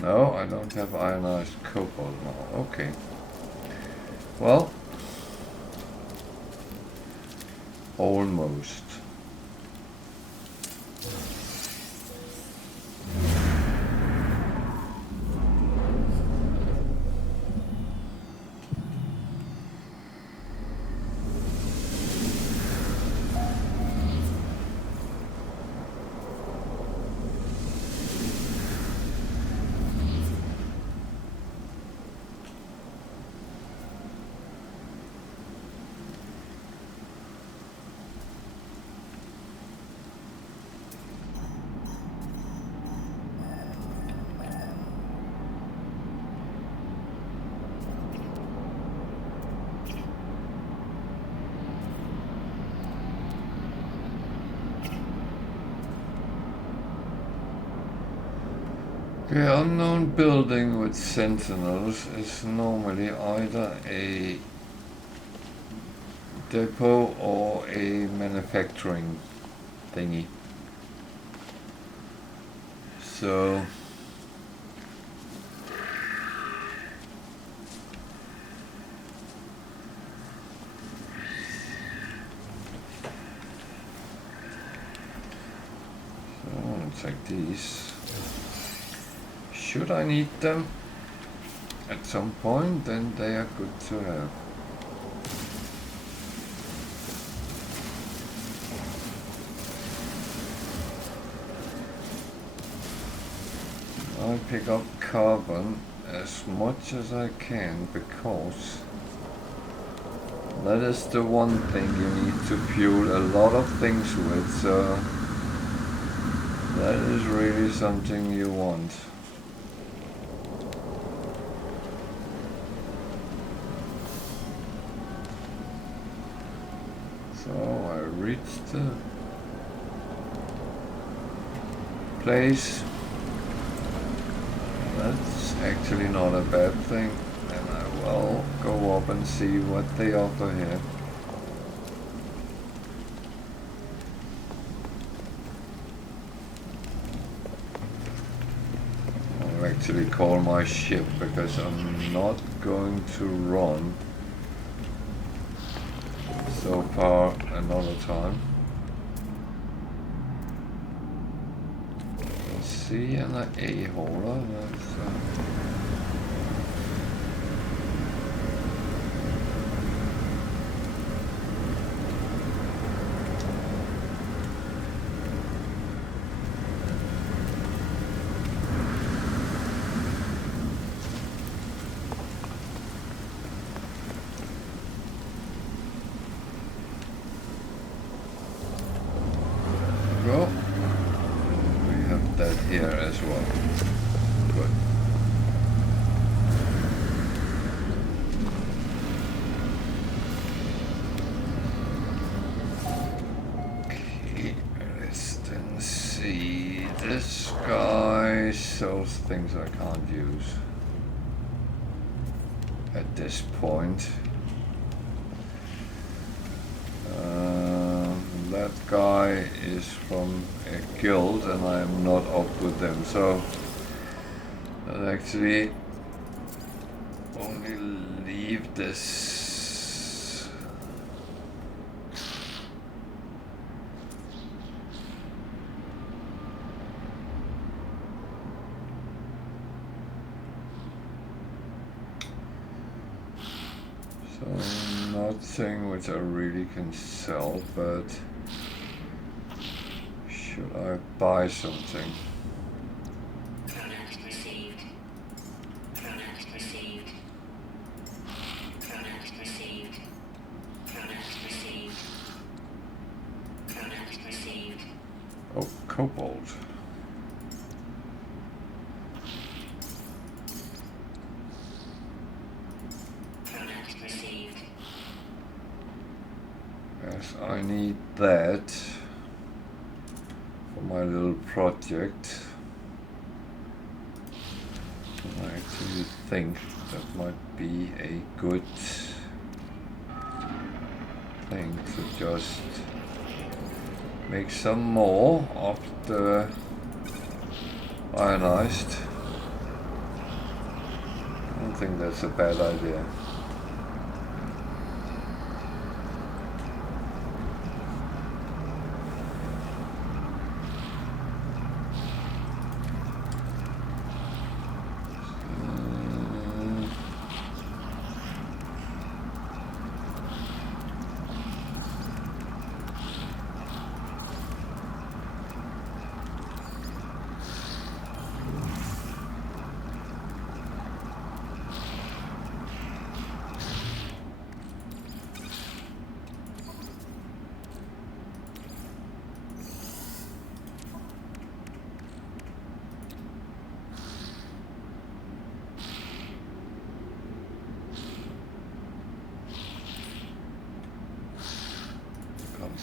No, I don't have ionized cobalt now. Okay. Well, almost. The unknown building with sentinels is normally either a depot or a manufacturing thingy. So let's take these. Should I need them at some point, then they are good to have. I pick up carbon as much as I can because that is the one thing you need to fuel a lot of things with, so that is really something you want. So I reached the place. That's actually not a bad thing, and I will go up and see what they offer here. I'll actually call my ship because I'm not going to run so far another time. See, and an A-holer, that's go. We have that here as well. Good. Okay, let's then see this guy sells things I can't use at this point. That guy is from a guild and I am not up with them, so I'll actually only leave this. So nothing which I really can sell, but should I buy something? Product received. Product received. Product received. Product received. Product received. Oh, cobalt. Product received. Yes, I need that for my little project. I actually think that might be a good thing to just make some more of the ionized. I don't think that's a bad idea.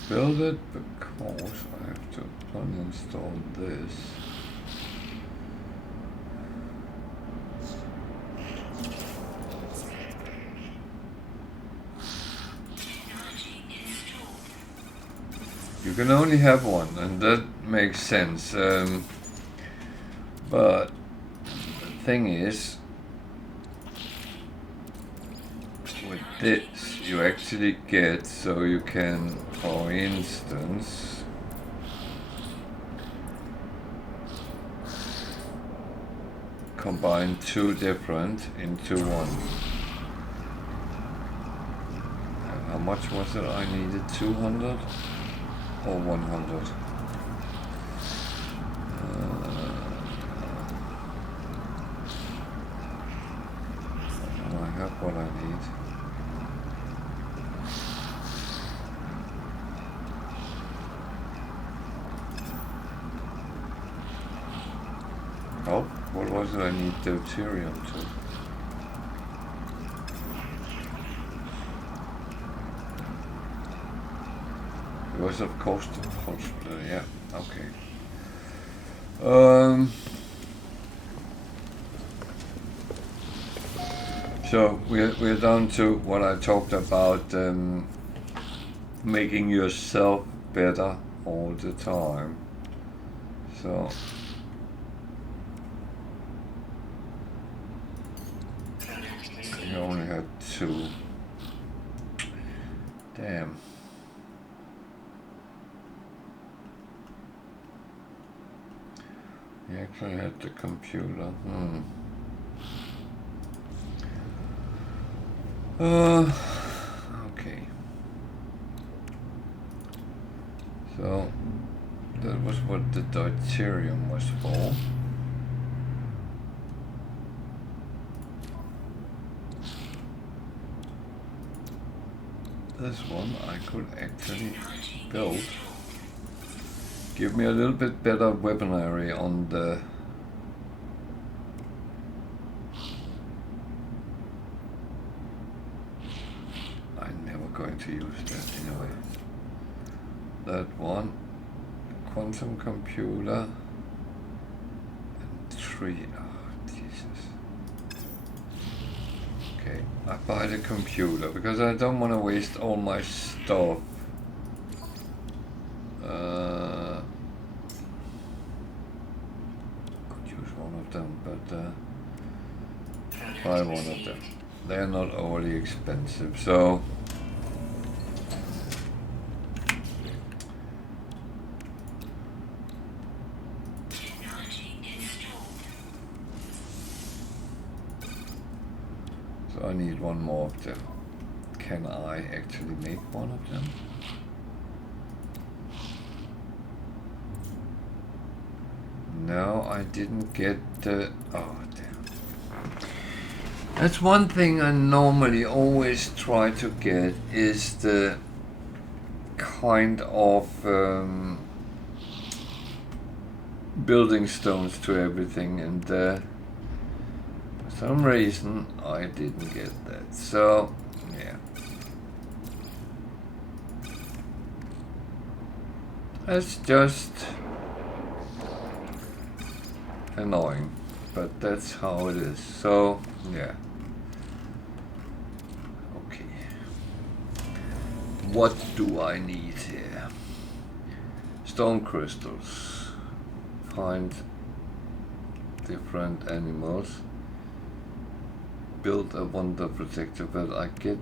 Build it because I have to uninstall this. You can only have one, and that makes sense. But the thing is, with this, you actually get, so you can, for instance, combine two different into one. How much was it I needed? 200 or 100? I have what I need. Oh, what was it I need deuterium to? It was of course the pulse splitter, yeah, okay. So we're down to what I talked about, making yourself better all the time. So you only had 2. Damn. You actually had the computer. Okay. So that was what the deuterium was for. This one I could actually build. Give me a little bit better weaponry on the... I'm never going to use that anyway. That one. Quantum computer. And 3. Oh, Jesus. Okay, I buy the computer because I don't want to waste all my stuff. Could use one of them, but buy one of them. They're not overly expensive, so I need one more of them. Can I actually make one of them? No, I didn't get the... Oh, damn. That's one thing I normally always try to get, is the kind of building stones to everything, and for some reason I didn't get that. So, yeah. That's just annoying, but that's how it is. So, yeah. Okay. What do I need here? Stone crystals. Find different animals. Build a wonder protector, but I get...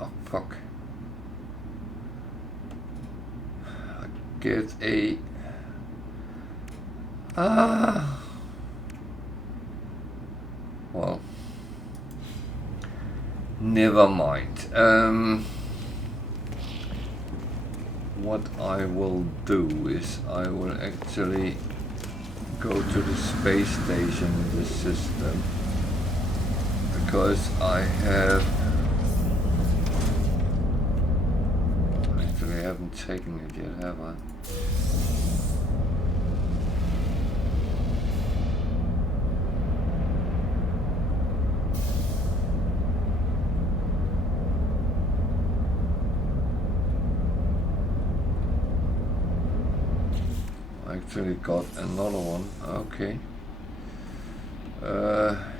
Oh, fuck. I get a... Well... Never mind. What I will do is I will actually go to the space station in the system, because I have... Actually, I haven't taken it yet, have I? Actually got another one. Okay.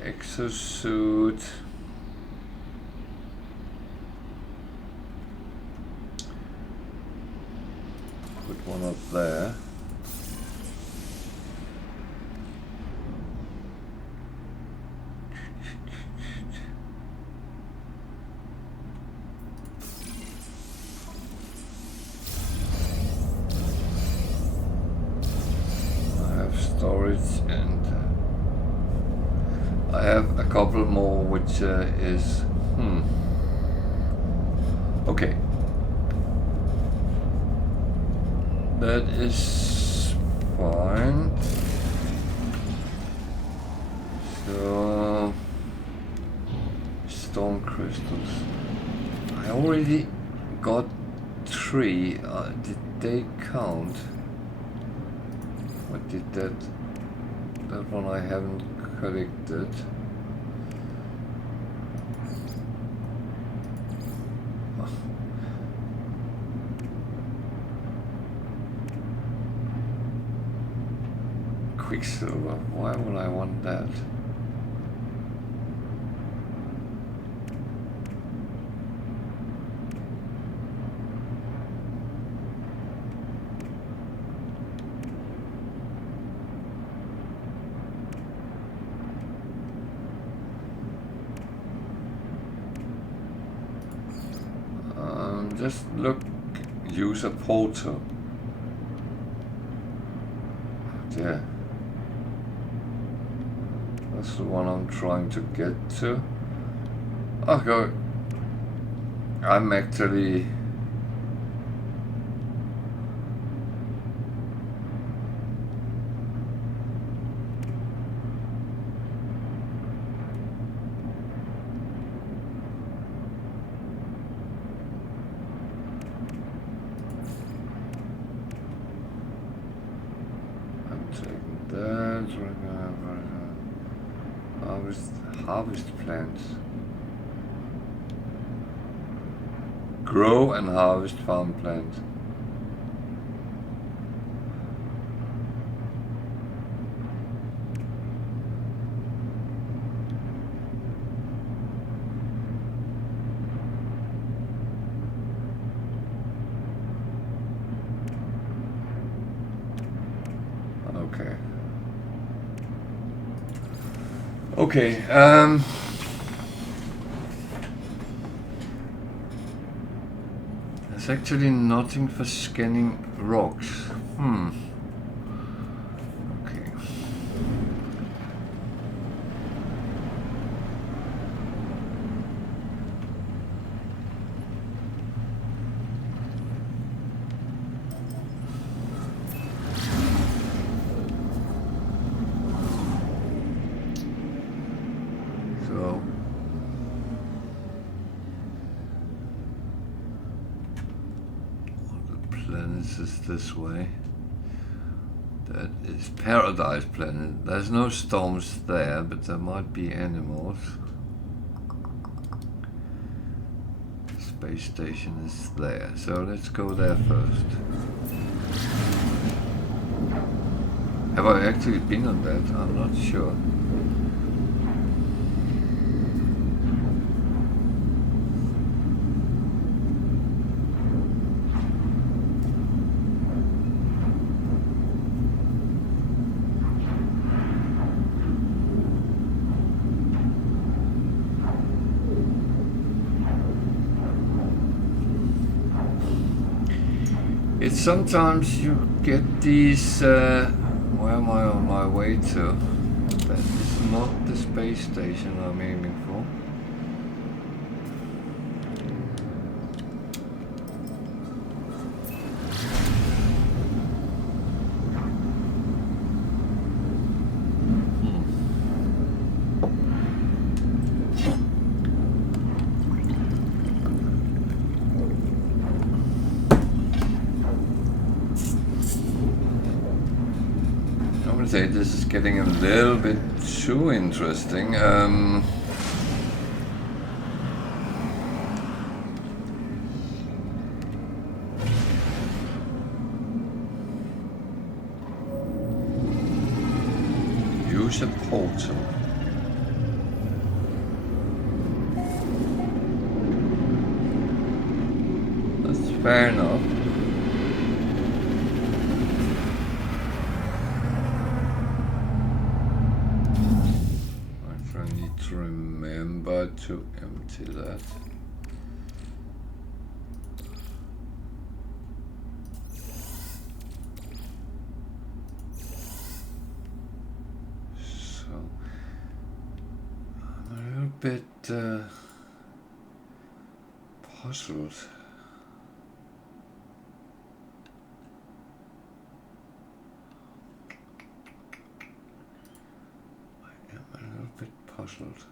Exosuit. Put one up there. Storage, and I have a couple more, which is okay. That is fine. So stone crystals. I already got 3. Did they count? What did that one I haven't collected. Quicksilver, why would I want that? Just look, use a portal. There. That's the one I'm trying to get to. Okay. I'm actually... harvest plants. Grow and harvest farm plants. Okay. Okay, there's actually nothing for scanning rocks. Okay. Is this way. That is Paradise Planet. There's no storms there, but there might be animals. Space station is there, so let's go there first. Have I actually been on that? I'm not sure. Sometimes you get these, where am I on my way to? That is not the space station I'm aiming for. Say this is getting a little bit too interesting. Use a portal. fair enough. I need to remember to empty that. So I'm a little bit puzzled. A little bit puzzled.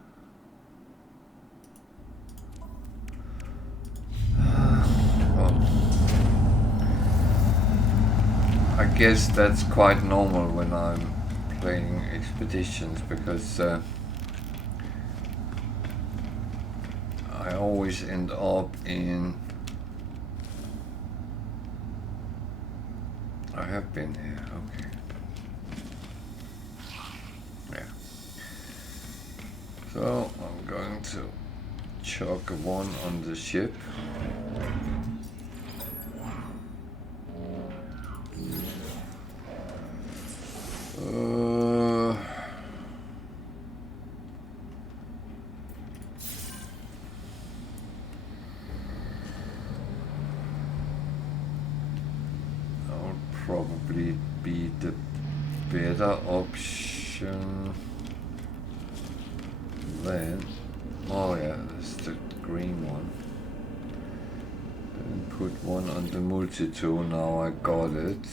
Well, I guess that's quite normal when I'm playing expeditions, because I always end up in... I have been here, okay. Yeah. So I'm going to chuck one on the ship. That would probably be the better option. Then, oh yeah, that's the green one. Then put one on the multi-tool. Now I got it.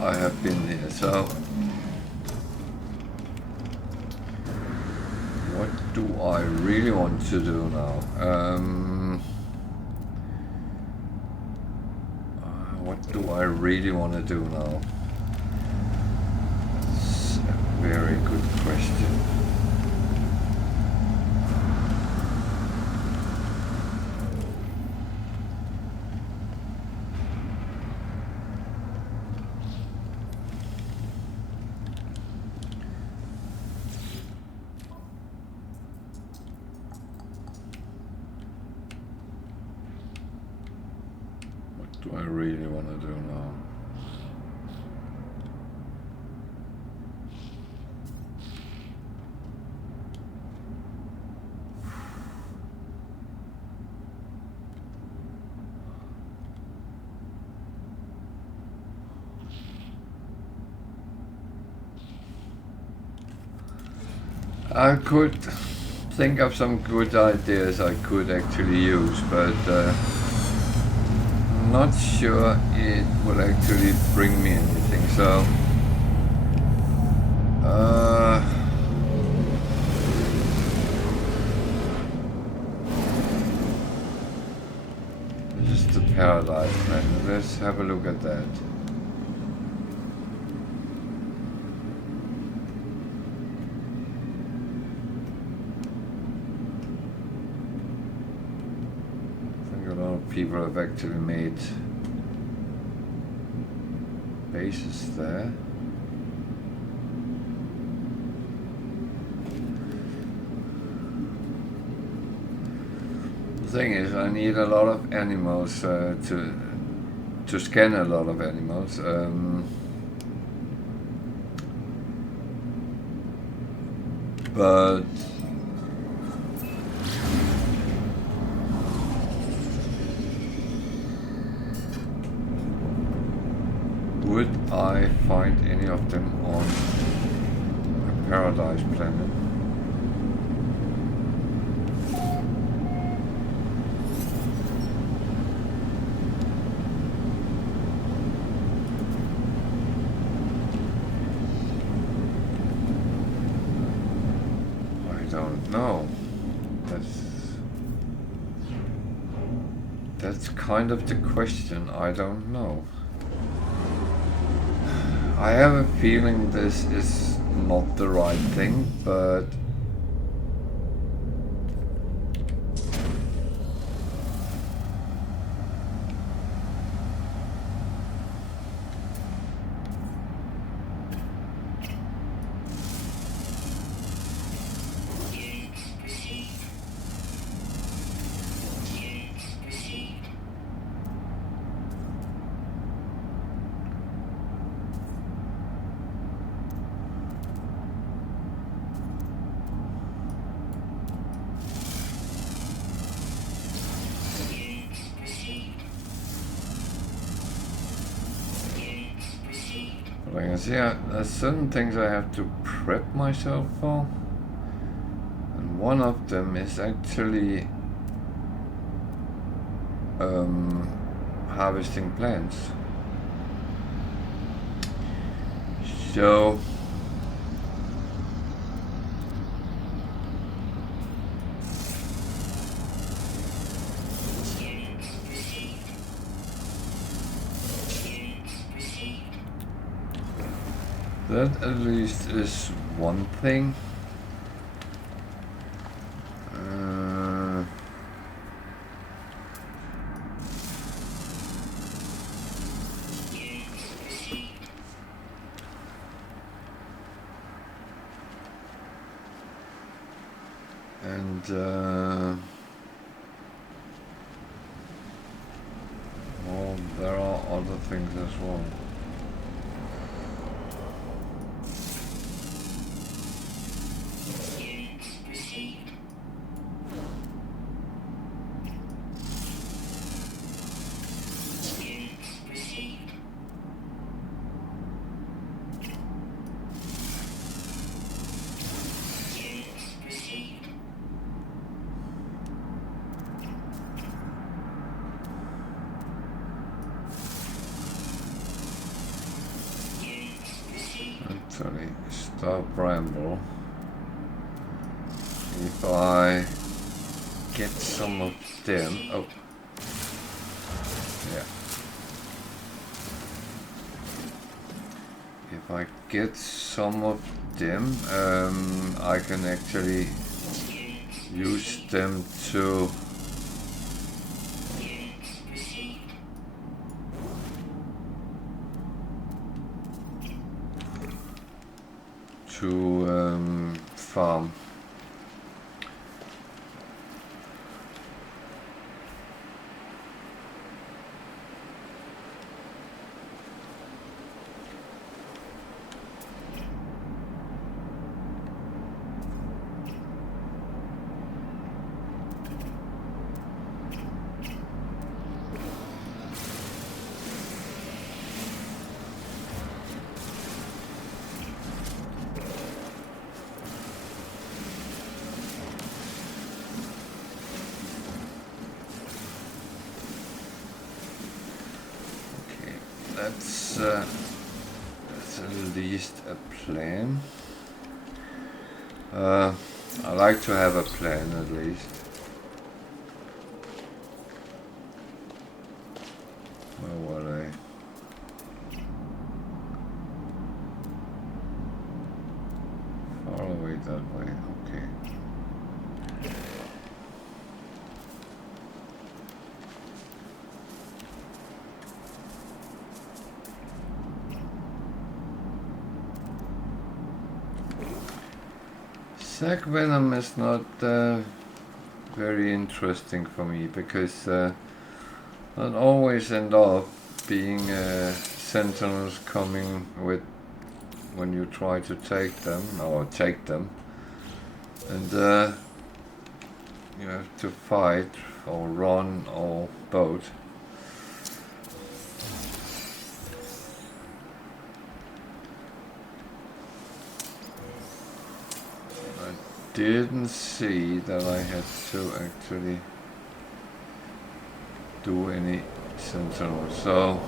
I have been there, so what do I really want to do now? What do I really want to do now? That's a very good question. Do I really want to do now? I could think of some good ideas I could actually use, but not sure it will actually bring me anything, so this is the Paradise Planet. Let's have a look at that. People have actually made bases there. The thing is, I need a lot of animals to scan a lot of animals. But would I find any of them on a Paradise Planet? I don't know. That's kind of the question. I don't know. I have a feeling this is not the right thing, but I can see there's certain things I have to prep myself for, and one of them is actually harvesting plants. So that at least is one thing. Well, there are other things as well. Actually, stop bramble. If I get some of them, oh, yeah. If I get some of them, I can actually use them to farm. That's at least a plan. I like to have a plan at least. Where were they? Far away that way, okay. Sac venom is not very interesting for me because that always end up being sentinels coming with when you try to take them, and you have to fight or run or both. Didn't see that I had to actually do any sentinel, so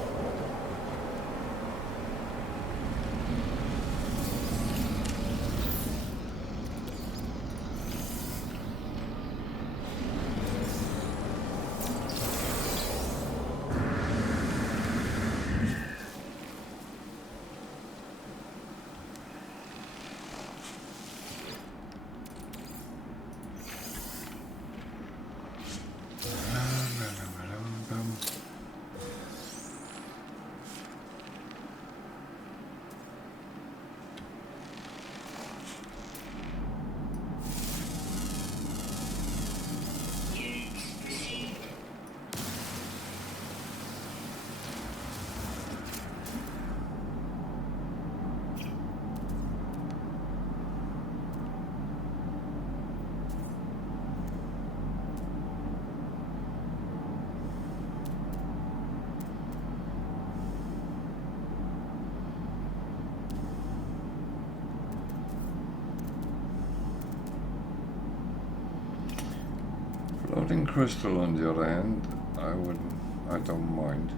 Floating crystal on the other hand, I don't mind.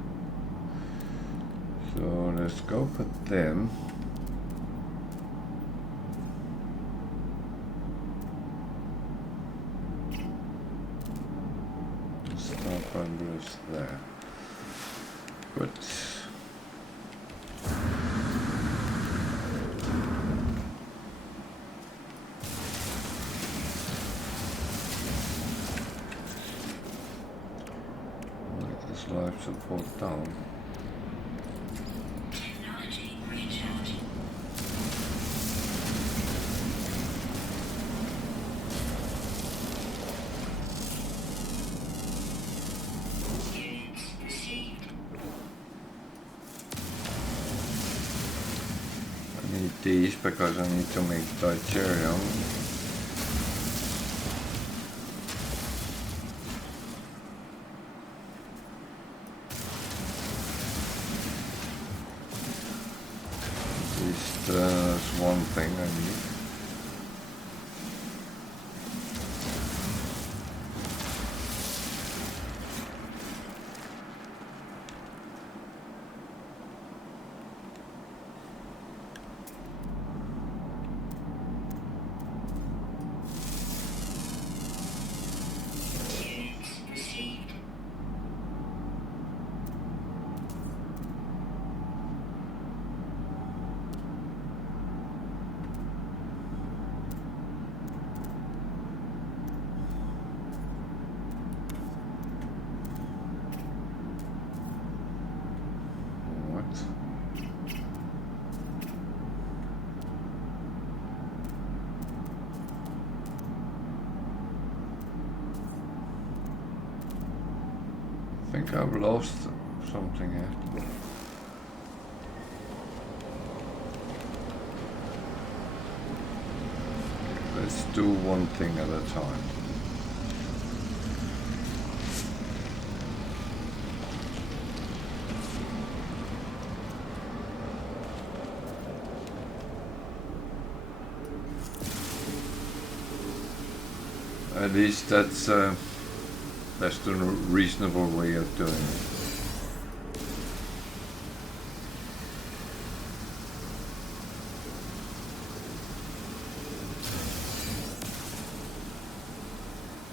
So let's go put them. Start bundles there. Good. Life support down. Technology recharging. Units received. I need these because I need to make deuterium. That's one thing I need. Units received. I think I've lost something here. Let's do one thing at a time. At least that's the reasonable way of doing it.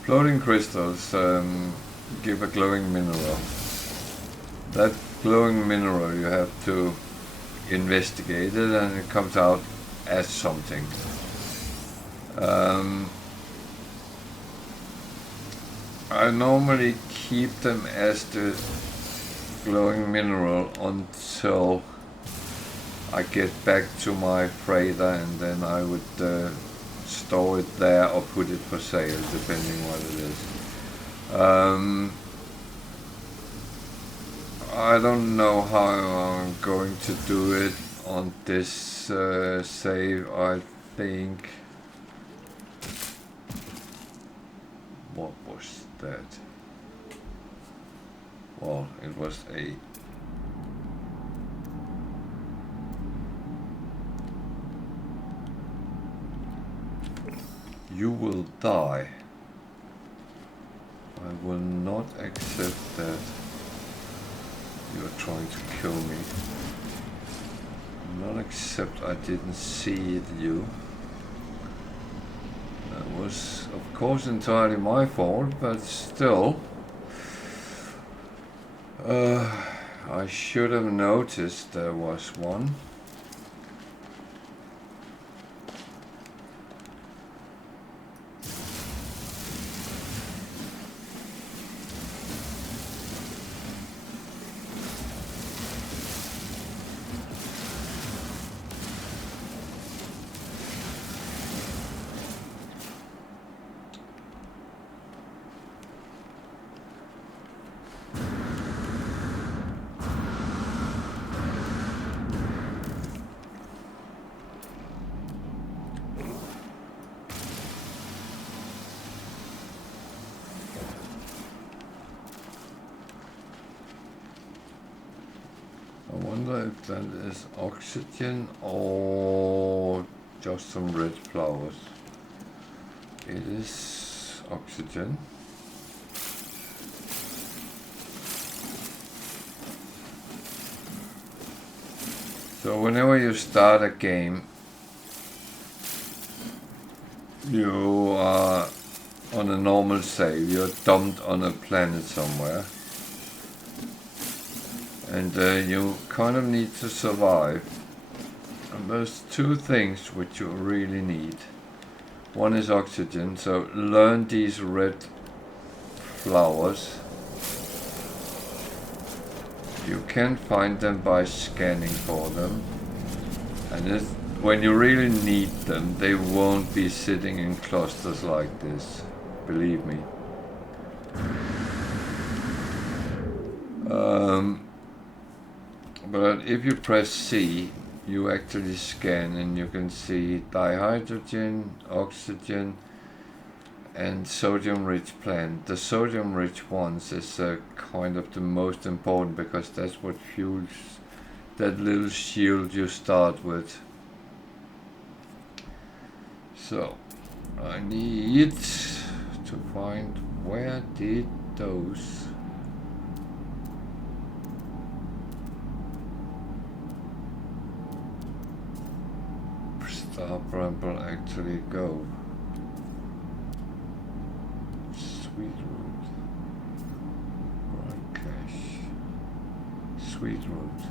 Floating crystals give a glowing mineral. That glowing mineral you have to investigate it and it comes out as something. I normally keep them as the glowing mineral until I get back to my freighter, and then I would store it there or put it for sale, depending what it is. I don't know how I'm going to do it on this save. I think. What was that? Well, it was a you will die. I will not accept that. You are trying to kill me. Not accept I didn't see it, you. That was, of course, entirely my fault, but still. I should have noticed there was one. I wonder if that is oxygen or just some red flowers. It is oxygen. So whenever you start a game, you are on a normal save. You're dumped on a planet somewhere. And you kind of need to survive. And there's two things which you really need. One is oxygen, so learn these red flowers. You can find them by scanning for them. And when you really need them, they won't be sitting in clusters like this. Believe me. But if you press C, you actually scan and you can see dihydrogen, oxygen, and sodium-rich plant. The sodium-rich ones is kind of the most important because that's what fuels that little shield you start with. So I need to find where did those star bramble actually go. Sweet root, bright cash, sweet root.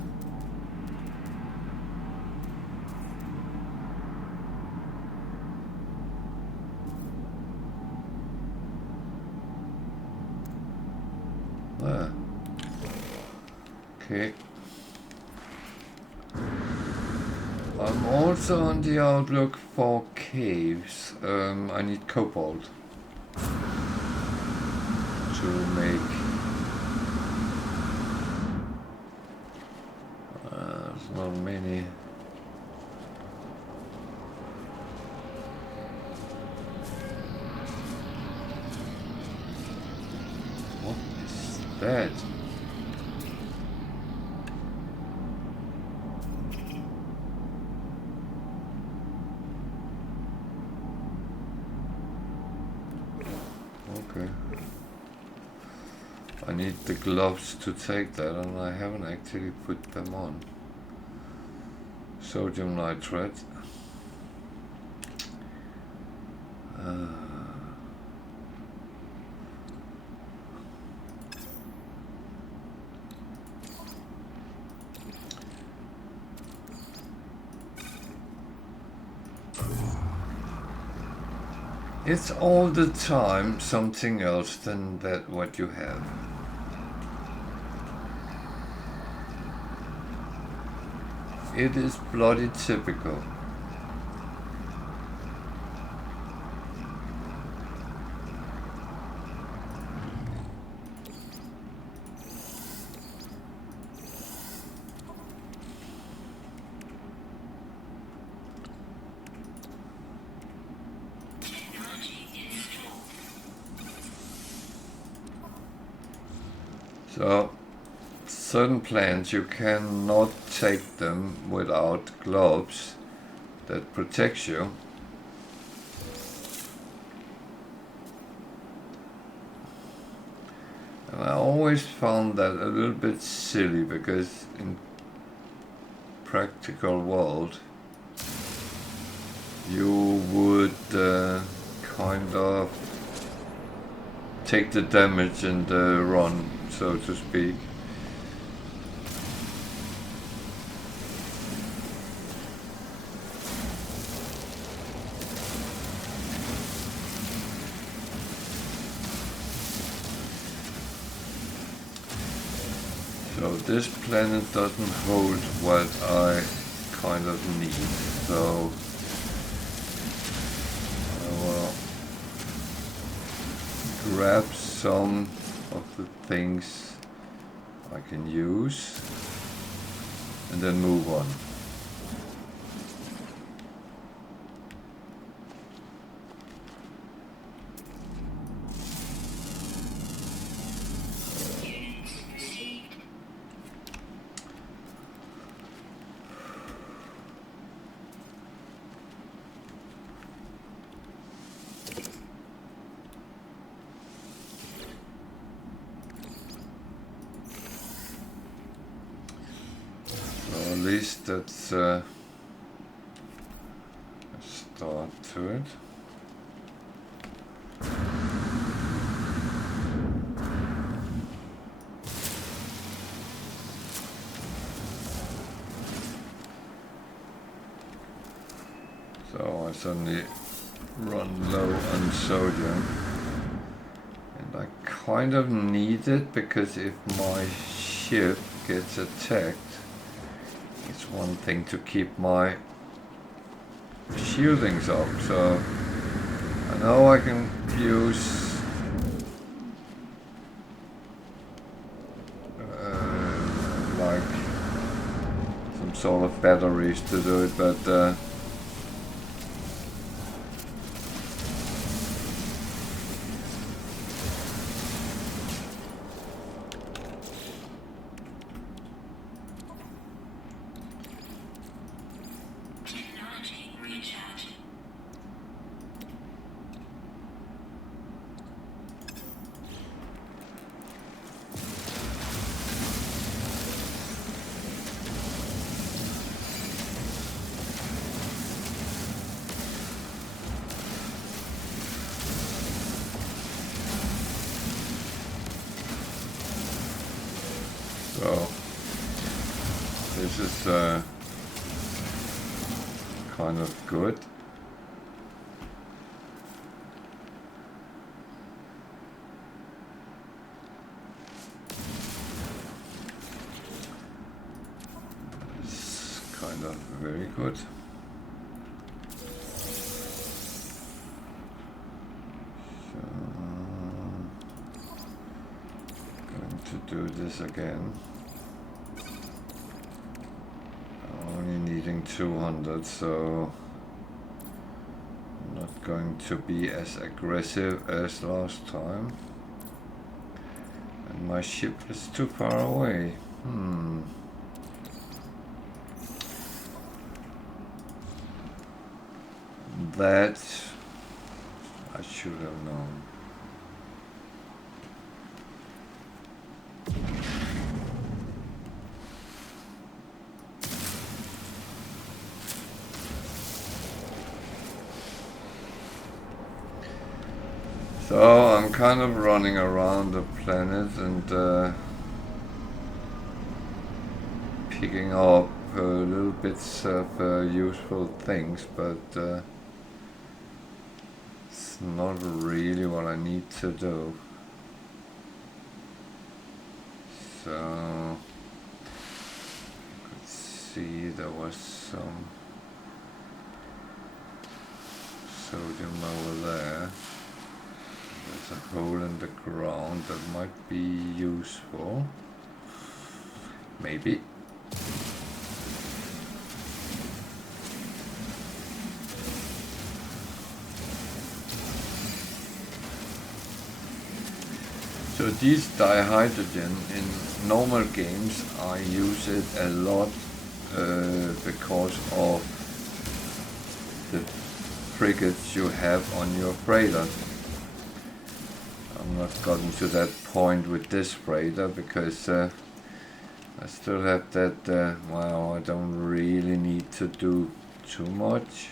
There. Okay. I'm also on the outlook for caves. I need cobalt to make. There's not many. What is that? Okay. I need the gloves to take that, and I haven't actually put them on. Sodium nitrate. It's all the time something else than that what you have. It is bloody typical. So, certain plants you cannot take them without gloves that protects you. And I always found that a little bit silly because in practical world you would kind of take the damage and run, so to speak. So this planet doesn't hold what I kind of need, so I will grab some of the things I can use and then move on. at least that's a start to it. So I suddenly run low on sodium, and I kind of need it because if my ship gets attacked, it's one thing to keep my shieldings up. So I know I can use like some sort of batteries to do it, but Technology recharging. so this is kind of good. It's kind of very good. So going to do this again. Only needing 200, so I'm not going to be as aggressive as last time. And my ship is too far away. That I should have known. So I'm kind of running around the planet and picking up little bits of useful things, but it's not really what I need to do. So you could see there was some sodium over there. There's a hole in the ground that might be useful. Maybe. So these dihydrogen in normal games, I use it a lot because of the frigates you have on your freighter. I'm not gotten to that point with this freighter because I still have that, well, I don't really need to do too much.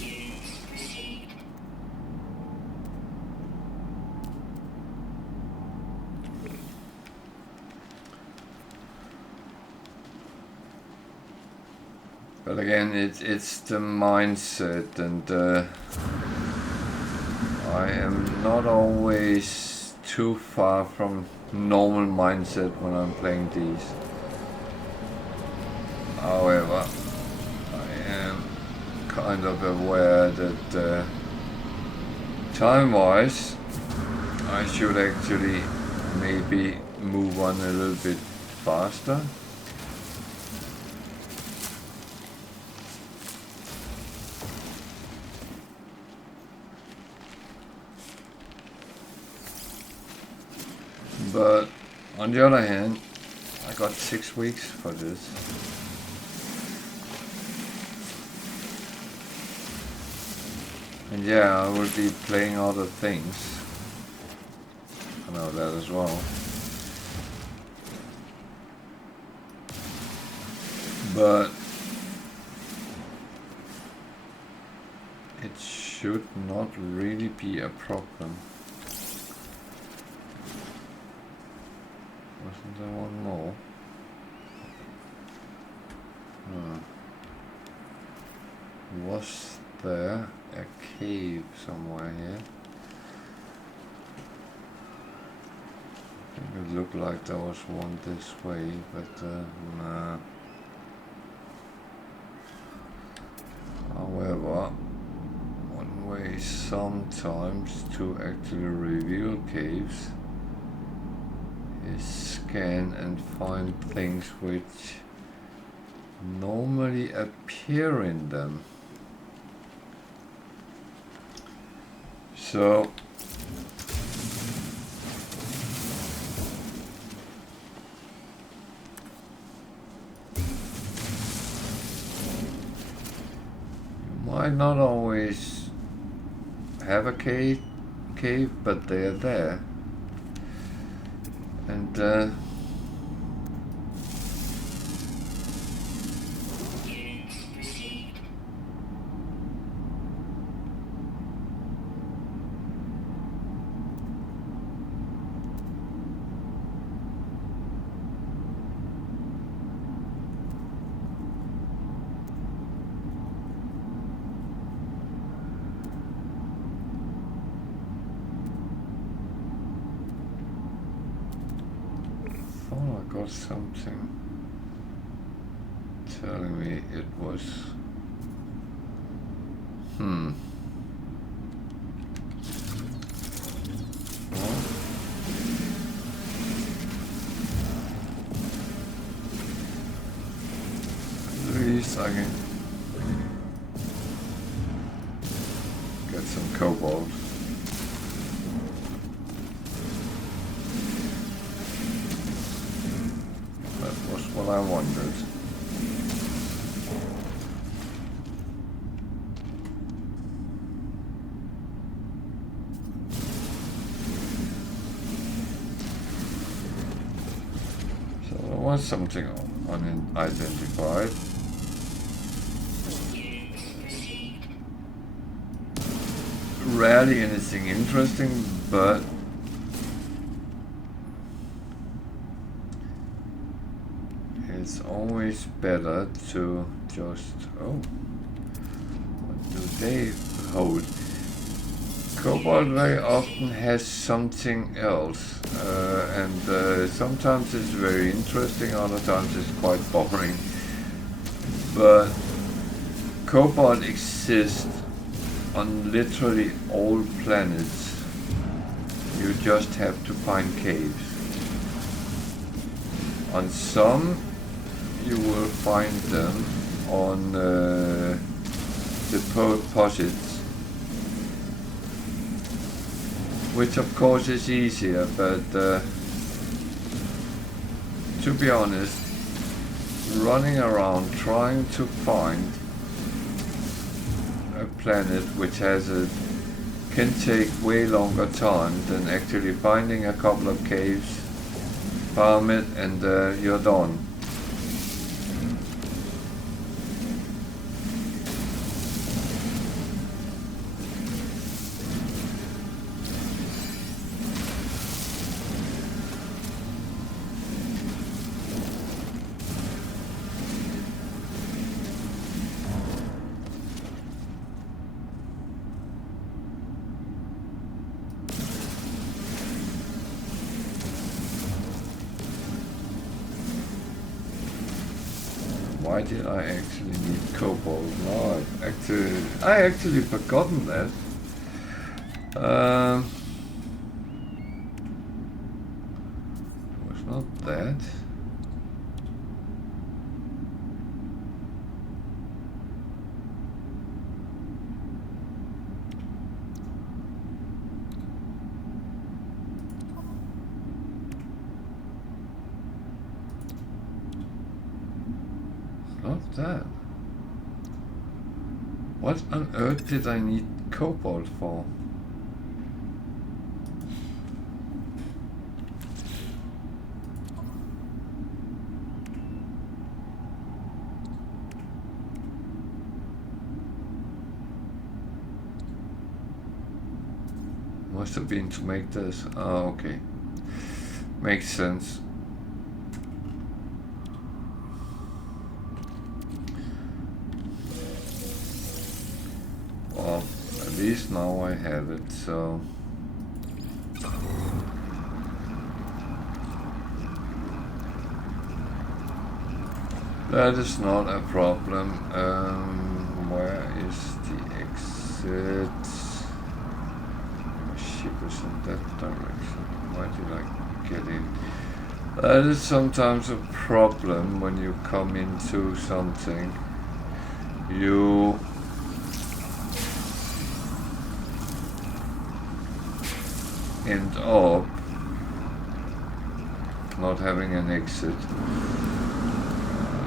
Units received. But again, it's the mindset, and I am not always too far from normal mindset when I'm playing these. However, I am kind of aware that time-wise, I should actually maybe move on a little bit faster. But on the other hand, I got 6 weeks for this. And yeah, I will be playing other things. I know that as well. But it should not really be a problem. Wasn't there one more? Was there a cave somewhere here? I think it looked like there was one this way, but nah. However, one way sometimes to actually reveal caves is scan and find things which normally appear in them. So you might not always have a cave, but they're there. And Units received. oh, I got something telling me it was. Well, at least I can get some cobalt. That was what I wondered. So there was something unidentified. Units received. Rarely anything interesting, but it's always better to just, oh, what do they hold? Cobalt very often has something else, and sometimes it's very interesting, other times it's quite boring. But cobalt exists on literally all planets. You just have to find caves. On some, you will find them on deposits, which of course is easier, but to be honest, running around trying to find a planet which has a can take way longer time than actually finding a couple of caves, farm it, and you're done. Why did I actually need cobalt? No, I actually forgotten that. It was not that. Not that. What on earth did I need cobalt for? Must have been to make this. Oh, okay. Makes sense. Well, at least now I have it, so... That is not a problem. Where is the exit? My ship is in that direction. Why did I get in? That is sometimes a problem when you come into something. You end up not having an exit.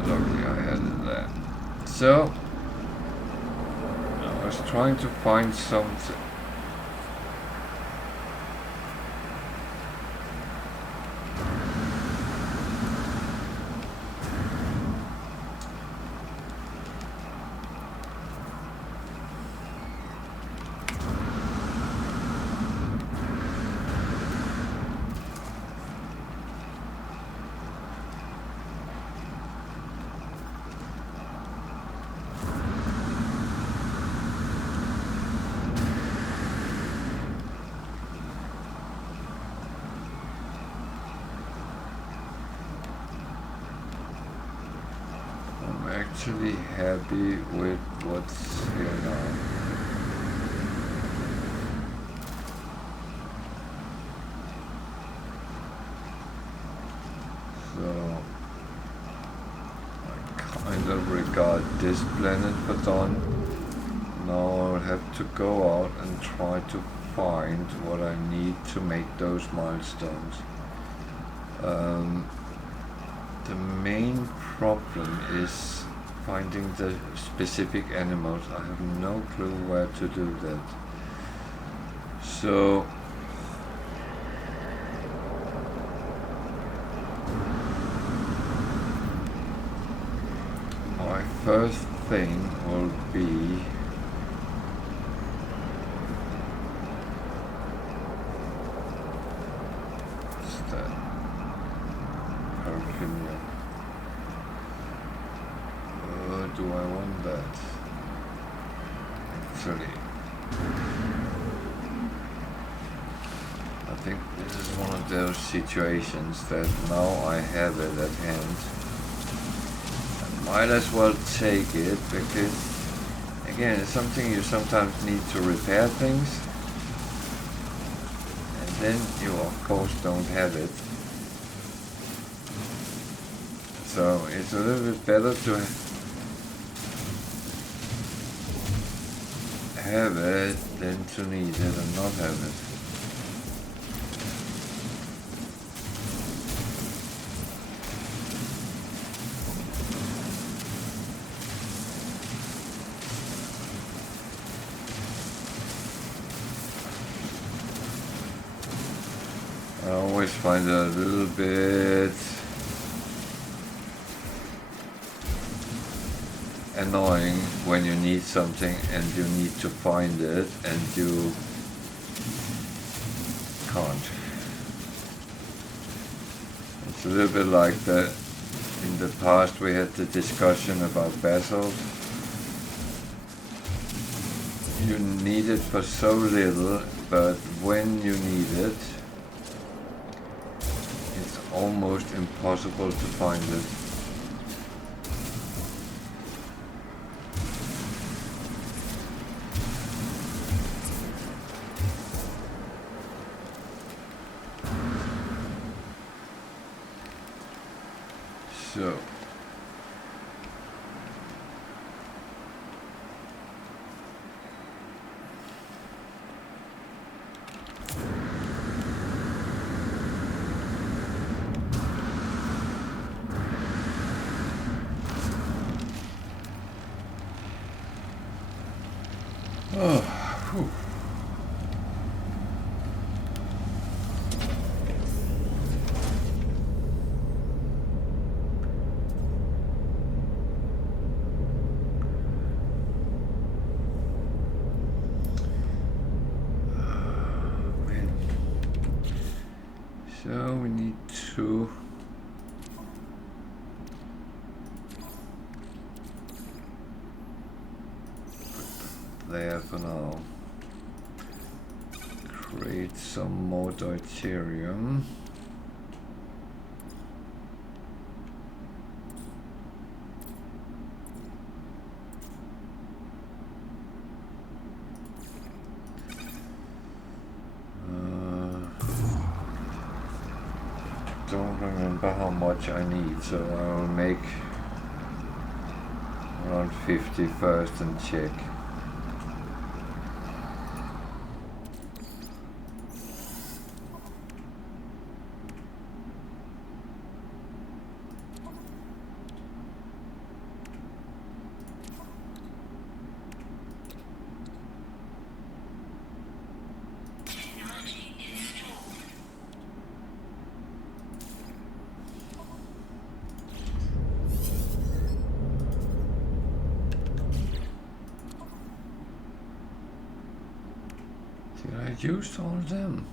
Luckily I had it there. So I was trying to find something. Actually happy with what's here now. So I kind of regard this planet for done. Now I'll have to go out and try to find what I need to make those milestones. The main problem is finding the specific animals. I have no clue where to do that. So my first thing will be do I want that? Actually, I think this is one of those situations that now I have it at hand. I might as well take it because, again, it's something you sometimes need to repair things, and then you of course don't have it. So it's a little bit better to have it than to need it and not have it. I always find it a little bit annoying when you need something and you need to find it and you can't. It's a little bit like that. In the past we had the discussion about vessels. You need it for so little, but when you need it, it's almost impossible to find it. So Oh, whew. Man. So we need to there for now. Create some more deuterium. Don't remember how much I need, so I'll make around 50 first and check. Technology installed. Did I use all of them?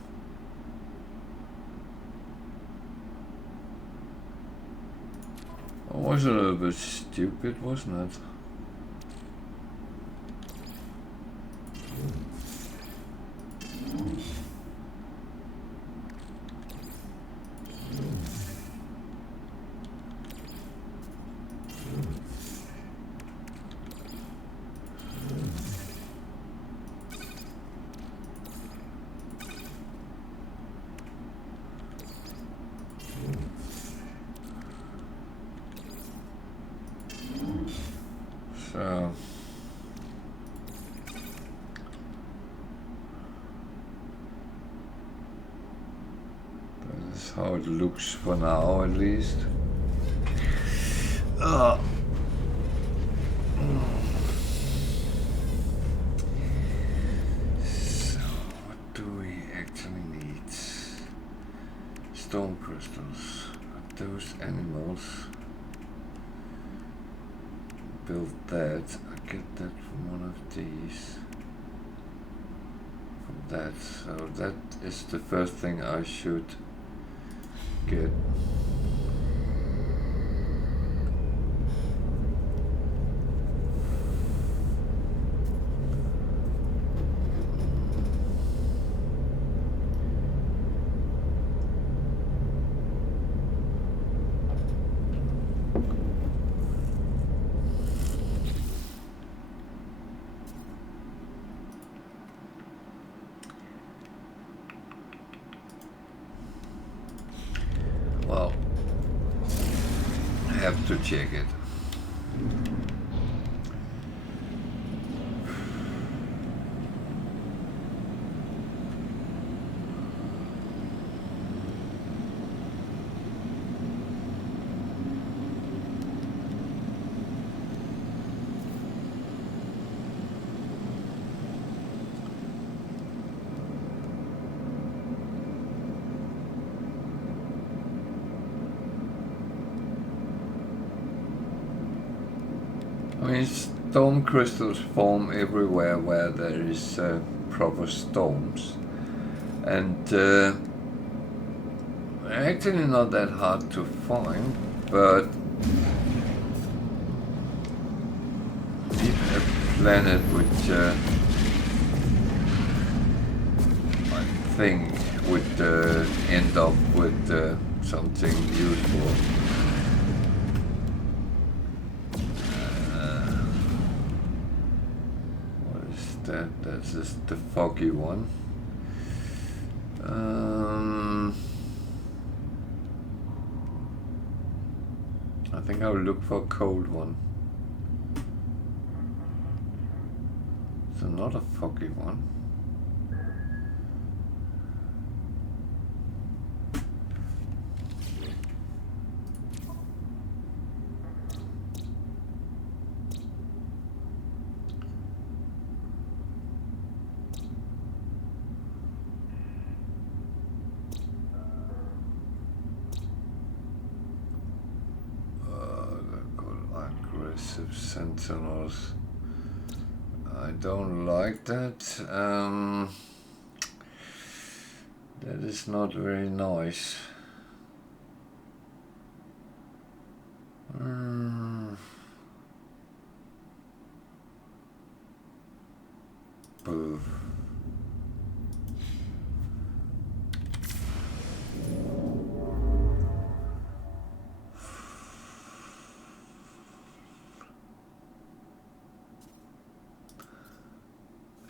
It was a little bit stupid, wasn't it? So that is how it looks for now, at least. So what do we actually need? Stone crystals. Are those animals? Build that. I get that from one of these. From that. So that is the first thing I should get. Well, I have to check it. I mean, stone crystals form everywhere where there is proper storms, and actually not that hard to find, but need a planet which I think would end up with something useful. That's just the foggy one. I think I'll look for a cold one. It's another foggy one. sentinels. I don't like that. That is not very nice. Boo.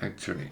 Actually,